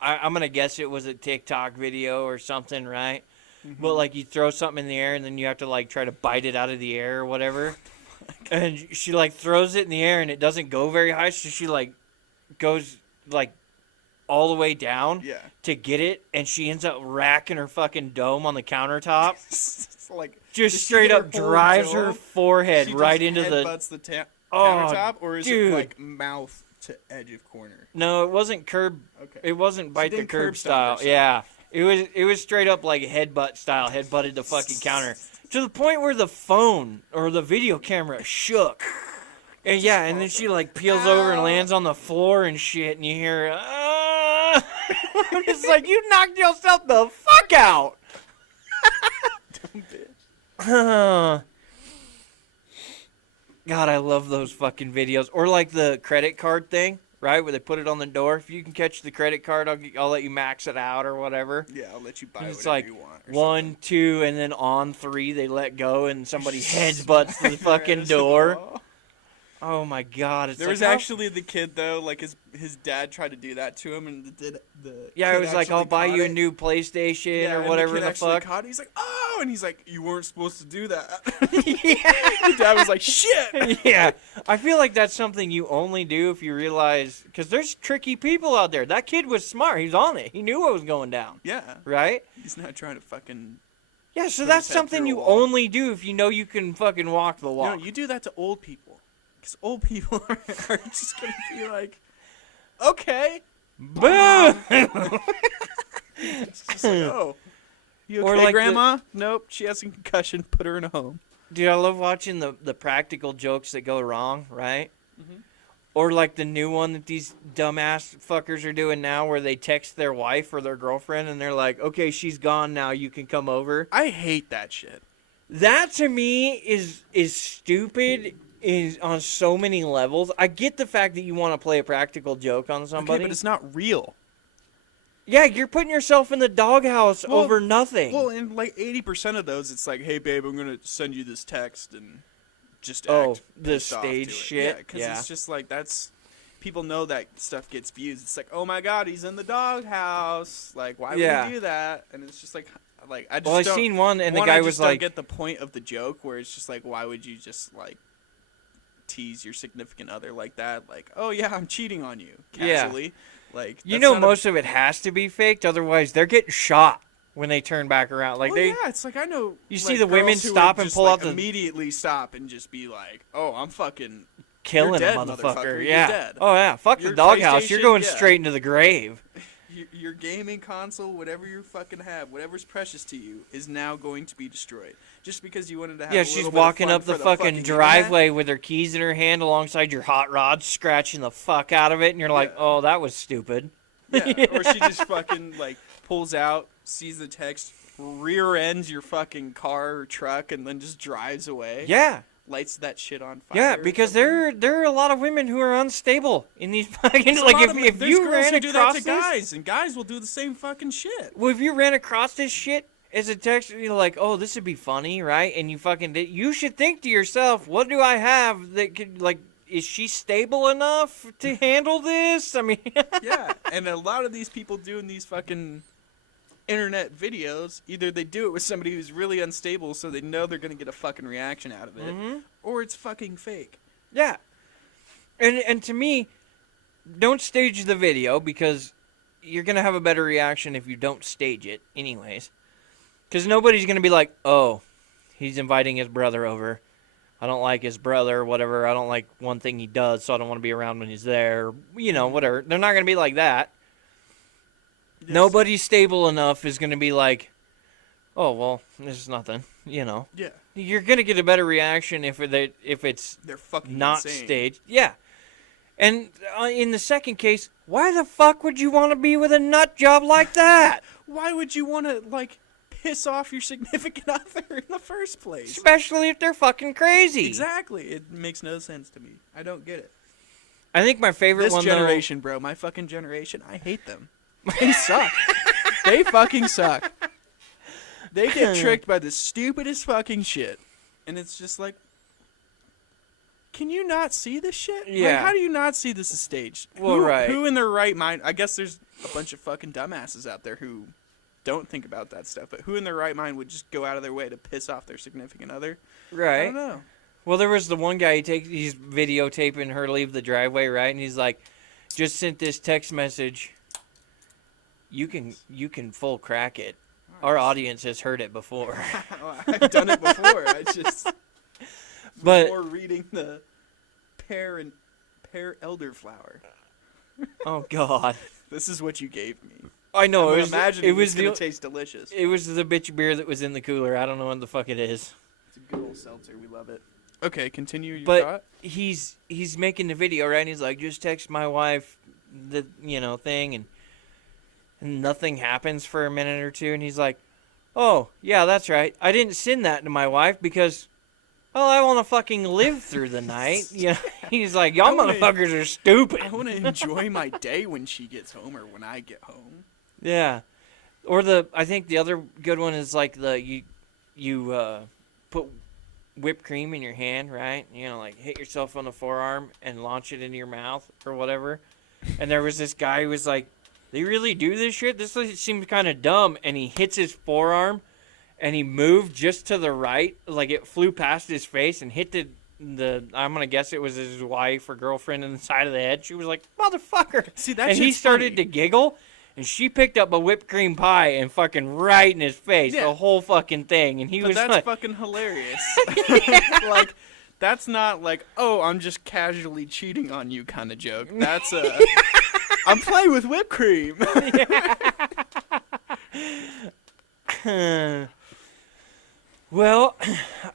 I'm gonna guess it was a TikTok video or something, right? Mm-hmm. But like you throw something in the air and then you have to like try to bite it out of the air or whatever. And she like throws it in the air and it doesn't go very high, so she like goes like all the way down Yeah. to get it, and she ends up racking her fucking dome on the countertop. It's like Just does she straight get up her whole drives her dome? forehead She right just into the. headbutts the Oh, countertop, or is dude. it like mouth to edge of corner? No, it wasn't curb. Okay. It wasn't bite the didn't curb curb style. stomp herself. Yeah, it was straight up like headbutt style. Headbutted the fucking counter to the point where the phone or the video camera shook. And yeah, and then she like peels over and lands on the floor and shit, and you hear. I'm just like, you knocked yourself the fuck out. Dumb bitch. God, I love those fucking videos. Or like the credit card thing, right? Where they put it on the door. If you can catch the credit card, I'll let you max it out or whatever. Yeah, I'll let you buy And it's whatever like you want. or 1, something. 2, and then on 3 they let go and somebody headbutts the fucking Against the door. wall. Oh my God! It's There like, was actually the kid though, like his dad tried to do that to him, and the yeah, it kid was like, actually I'll buy caught you a it. new PlayStation Yeah, or and whatever the, the kid actually fuck. Caught it. He's like, oh, go. And he's like, you weren't supposed to do that. Your dad was like, shit. Yeah. I feel like that's something you only do if you realize, because there's tricky people out there. That kid was smart. He was on it. He knew what was going down. Yeah. Right? He's not trying to fucking... Yeah, so put that's his head something through a you wall. only do if you know you can fucking walk the walk. No, you do that to old people. Because old people are just going to be like, okay. Boom! It's just like, oh. You okay, Or like Grandma? Nope, she has a concussion. Put her in a home. Dude, I love watching the practical jokes that go wrong, right? Mhm. Or like the new one that these dumbass fuckers are doing now where they text their wife or their girlfriend and they're like, okay, she's gone now, you can come over. I hate that shit. That to me is stupid is on so many levels. I get the fact that you want to play a practical joke on somebody. Okay, but it's not real. Yeah, you're putting yourself in the doghouse over nothing. Well, in like 80% of those, it's like, hey, babe, I'm going to send you this text and just Oh, act the pissed off stage to it. shit? Yeah, because Yeah. it's just like, that's... People know that stuff gets views. It's like, oh my god, he's in the doghouse. Like, why would Yeah. he do that? And it's just like I just Well, I don't... seen one and the I guy just was don't like, get the point of the joke where it's just like, why would you just like tease your significant other like that? Like, oh yeah, I'm cheating on you Yeah. casually. Like, you that's know, not most of it has to be faked, otherwise they're getting shot when they turn back around. Like well, they, yeah, it's like I know. You like, see the women girls who stop would and just, pull like, out the- immediately stop and just be like, oh, I'm fucking killing you're dead, a motherfucker. motherfucker. You're Yeah. dead. Oh yeah. Fuck Your the doghouse. You're PlayStation, going yeah. straight into the grave. Your gaming console, whatever you fucking have, whatever's precious to you, is now going to be destroyed. Just because you wanted to have Yeah, a she's little bit of walking fun up the for fucking internet. driveway with her keys in her hand alongside your hot rod, scratching the fuck out of it, and you're like, Yeah. oh, that was stupid. Yeah, or she just fucking, like, pulls out, sees the text, rear ends your fucking car or truck, and then just drives away. Yeah. Lights that shit on fire. Yeah, or because something. there are a lot of women who are unstable in these fucking There's a like lot of- if there's you girls ran who do that across to this, guys, and guys will do the same fucking shit. well, if you ran across this shit as a text, you're like, oh, this would be funny, right? And you fucking did. You should think to yourself, what do I have that could like? Is she stable enough to handle this? I mean, Yeah, and a lot of these people doing these fucking internet videos, either they do it with somebody who's really unstable so they know they're going to get a fucking reaction out of it, or it's fucking fake. yeah. And to me, don't stage the video because you're gonna have a better reaction if you don't stage it, anyways. Because nobody's gonna be like, oh, he's inviting his brother over. I don't like his brother, whatever. I don't like one thing he does, so I don't want to be around when he's there. You know, whatever. They're not gonna be like that. Yes. Nobody stable enough is gonna be like, oh well, this is nothing. You know, Yeah, you're gonna get a better reaction if it's they're fucking not insane. staged. Yeah. And in the second case, why the fuck would you want to be with a nut job like that? Why would you want to, like, piss off your significant other in the first place? Especially if they're fucking crazy. Exactly. It makes no sense to me. I don't get it. I think my favorite This one generation, bro, my fucking generation, I hate them. They suck. They fucking suck. They get tricked by the stupidest fucking shit. And it's just like, can you not see this shit? Yeah. Like, how do you not see this is staged? Well, who, right. Who in their right mind? I guess there's a bunch of fucking dumbasses out there who don't think about that stuff. But who in their right mind would just go out of their way to piss off their significant other? though, right? I don't know. Well, there was the one guy he's videotaping her leave the driveway, right? And he's like, just sent this text message. You can full crack it. Our audience has heard it before. I've done it before. I just But before reading the pear elderflower. oh god, This is what you gave me. I know I'm it was imagining it was it's gonna the taste delicious. it was the bitch beer that was in the cooler. I don't know what the fuck it is. It's a good old seltzer. We love it. Okay, continue your But thought. he's making the video, right? And he's like, just text my wife the thing, and nothing happens for a minute or two, and he's like, oh yeah, that's right. I didn't send that to my wife because, well, I want to fucking live through the night. You know, he's like, y'all I wanna- motherfuckers are stupid. I want to enjoy my day when she gets home or when I get home. Yeah, or I think the other good one is like you put whipped cream in your hand, right? You know, like hit yourself on the forearm and launch it into your mouth or whatever. And there was this guy who was like, they really do this shit? This seems kind of dumb. And he hits his forearm and he moved just to the right, like it flew past his face and hit the I'm gonna guess it was his wife or girlfriend in the side of the head. She was like, "Motherfucker!" See, that and he shit's started funny. to giggle, and she picked up a whipped cream pie and fucking right in his face, Yeah. the whole fucking thing, and he But was that's like, fucking hilarious. Like, that's not like, oh, I'm just casually cheating on you kind of joke. That's a, I'm playing with whipped cream. Well,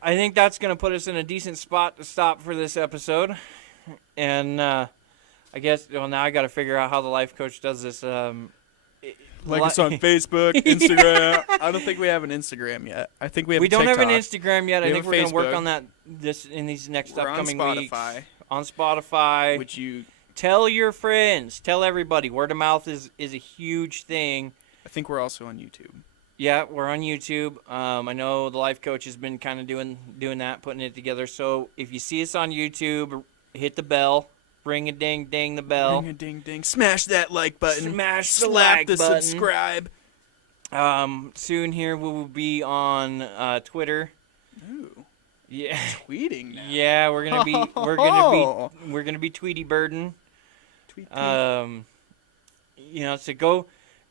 I think that's going to put us in a decent spot to stop for this episode. And I guess, well, now I got to figure out how the life coach does this. Like us on Facebook, Instagram. I don't think we have an Instagram yet. I think we have We don't have an TikTok. Instagram yet. We I have think a we're going to work Facebook. on that in these next We're on upcoming Spotify. weeks. On Spotify. Which you, Tell your friends. Tell everybody. Word of mouth is a huge thing. I think we're also on YouTube. Yeah, we're on YouTube. I know the life coach has been kind of doing that, putting it together. So if you see us on YouTube, hit the bell. Ring a ding ding the bell. Ring a ding ding. Smash that like button. Smash the Slap like the button. subscribe. Soon here we will be on Twitter. Ooh, Yeah. tweeting now. Yeah, we're gonna be Tweety Burden. Tweet. So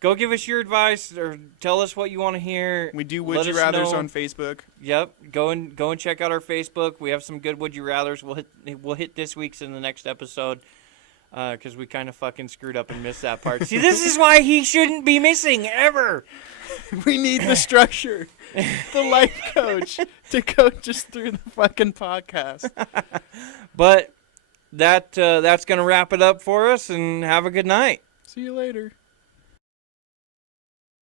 go give us your advice or tell us what you want to hear. We do Let Would You us Rathers know. on Facebook. Yep, go and check out our Facebook. We have some good Would You Rathers. We'll hit this week's in the next episode because we kind of fucking screwed up and missed that part. See, this is why he shouldn't be missing ever. We need the structure, the life coach, to coach us through the fucking podcast. But that's gonna wrap it up for us. And have a good night. See you later.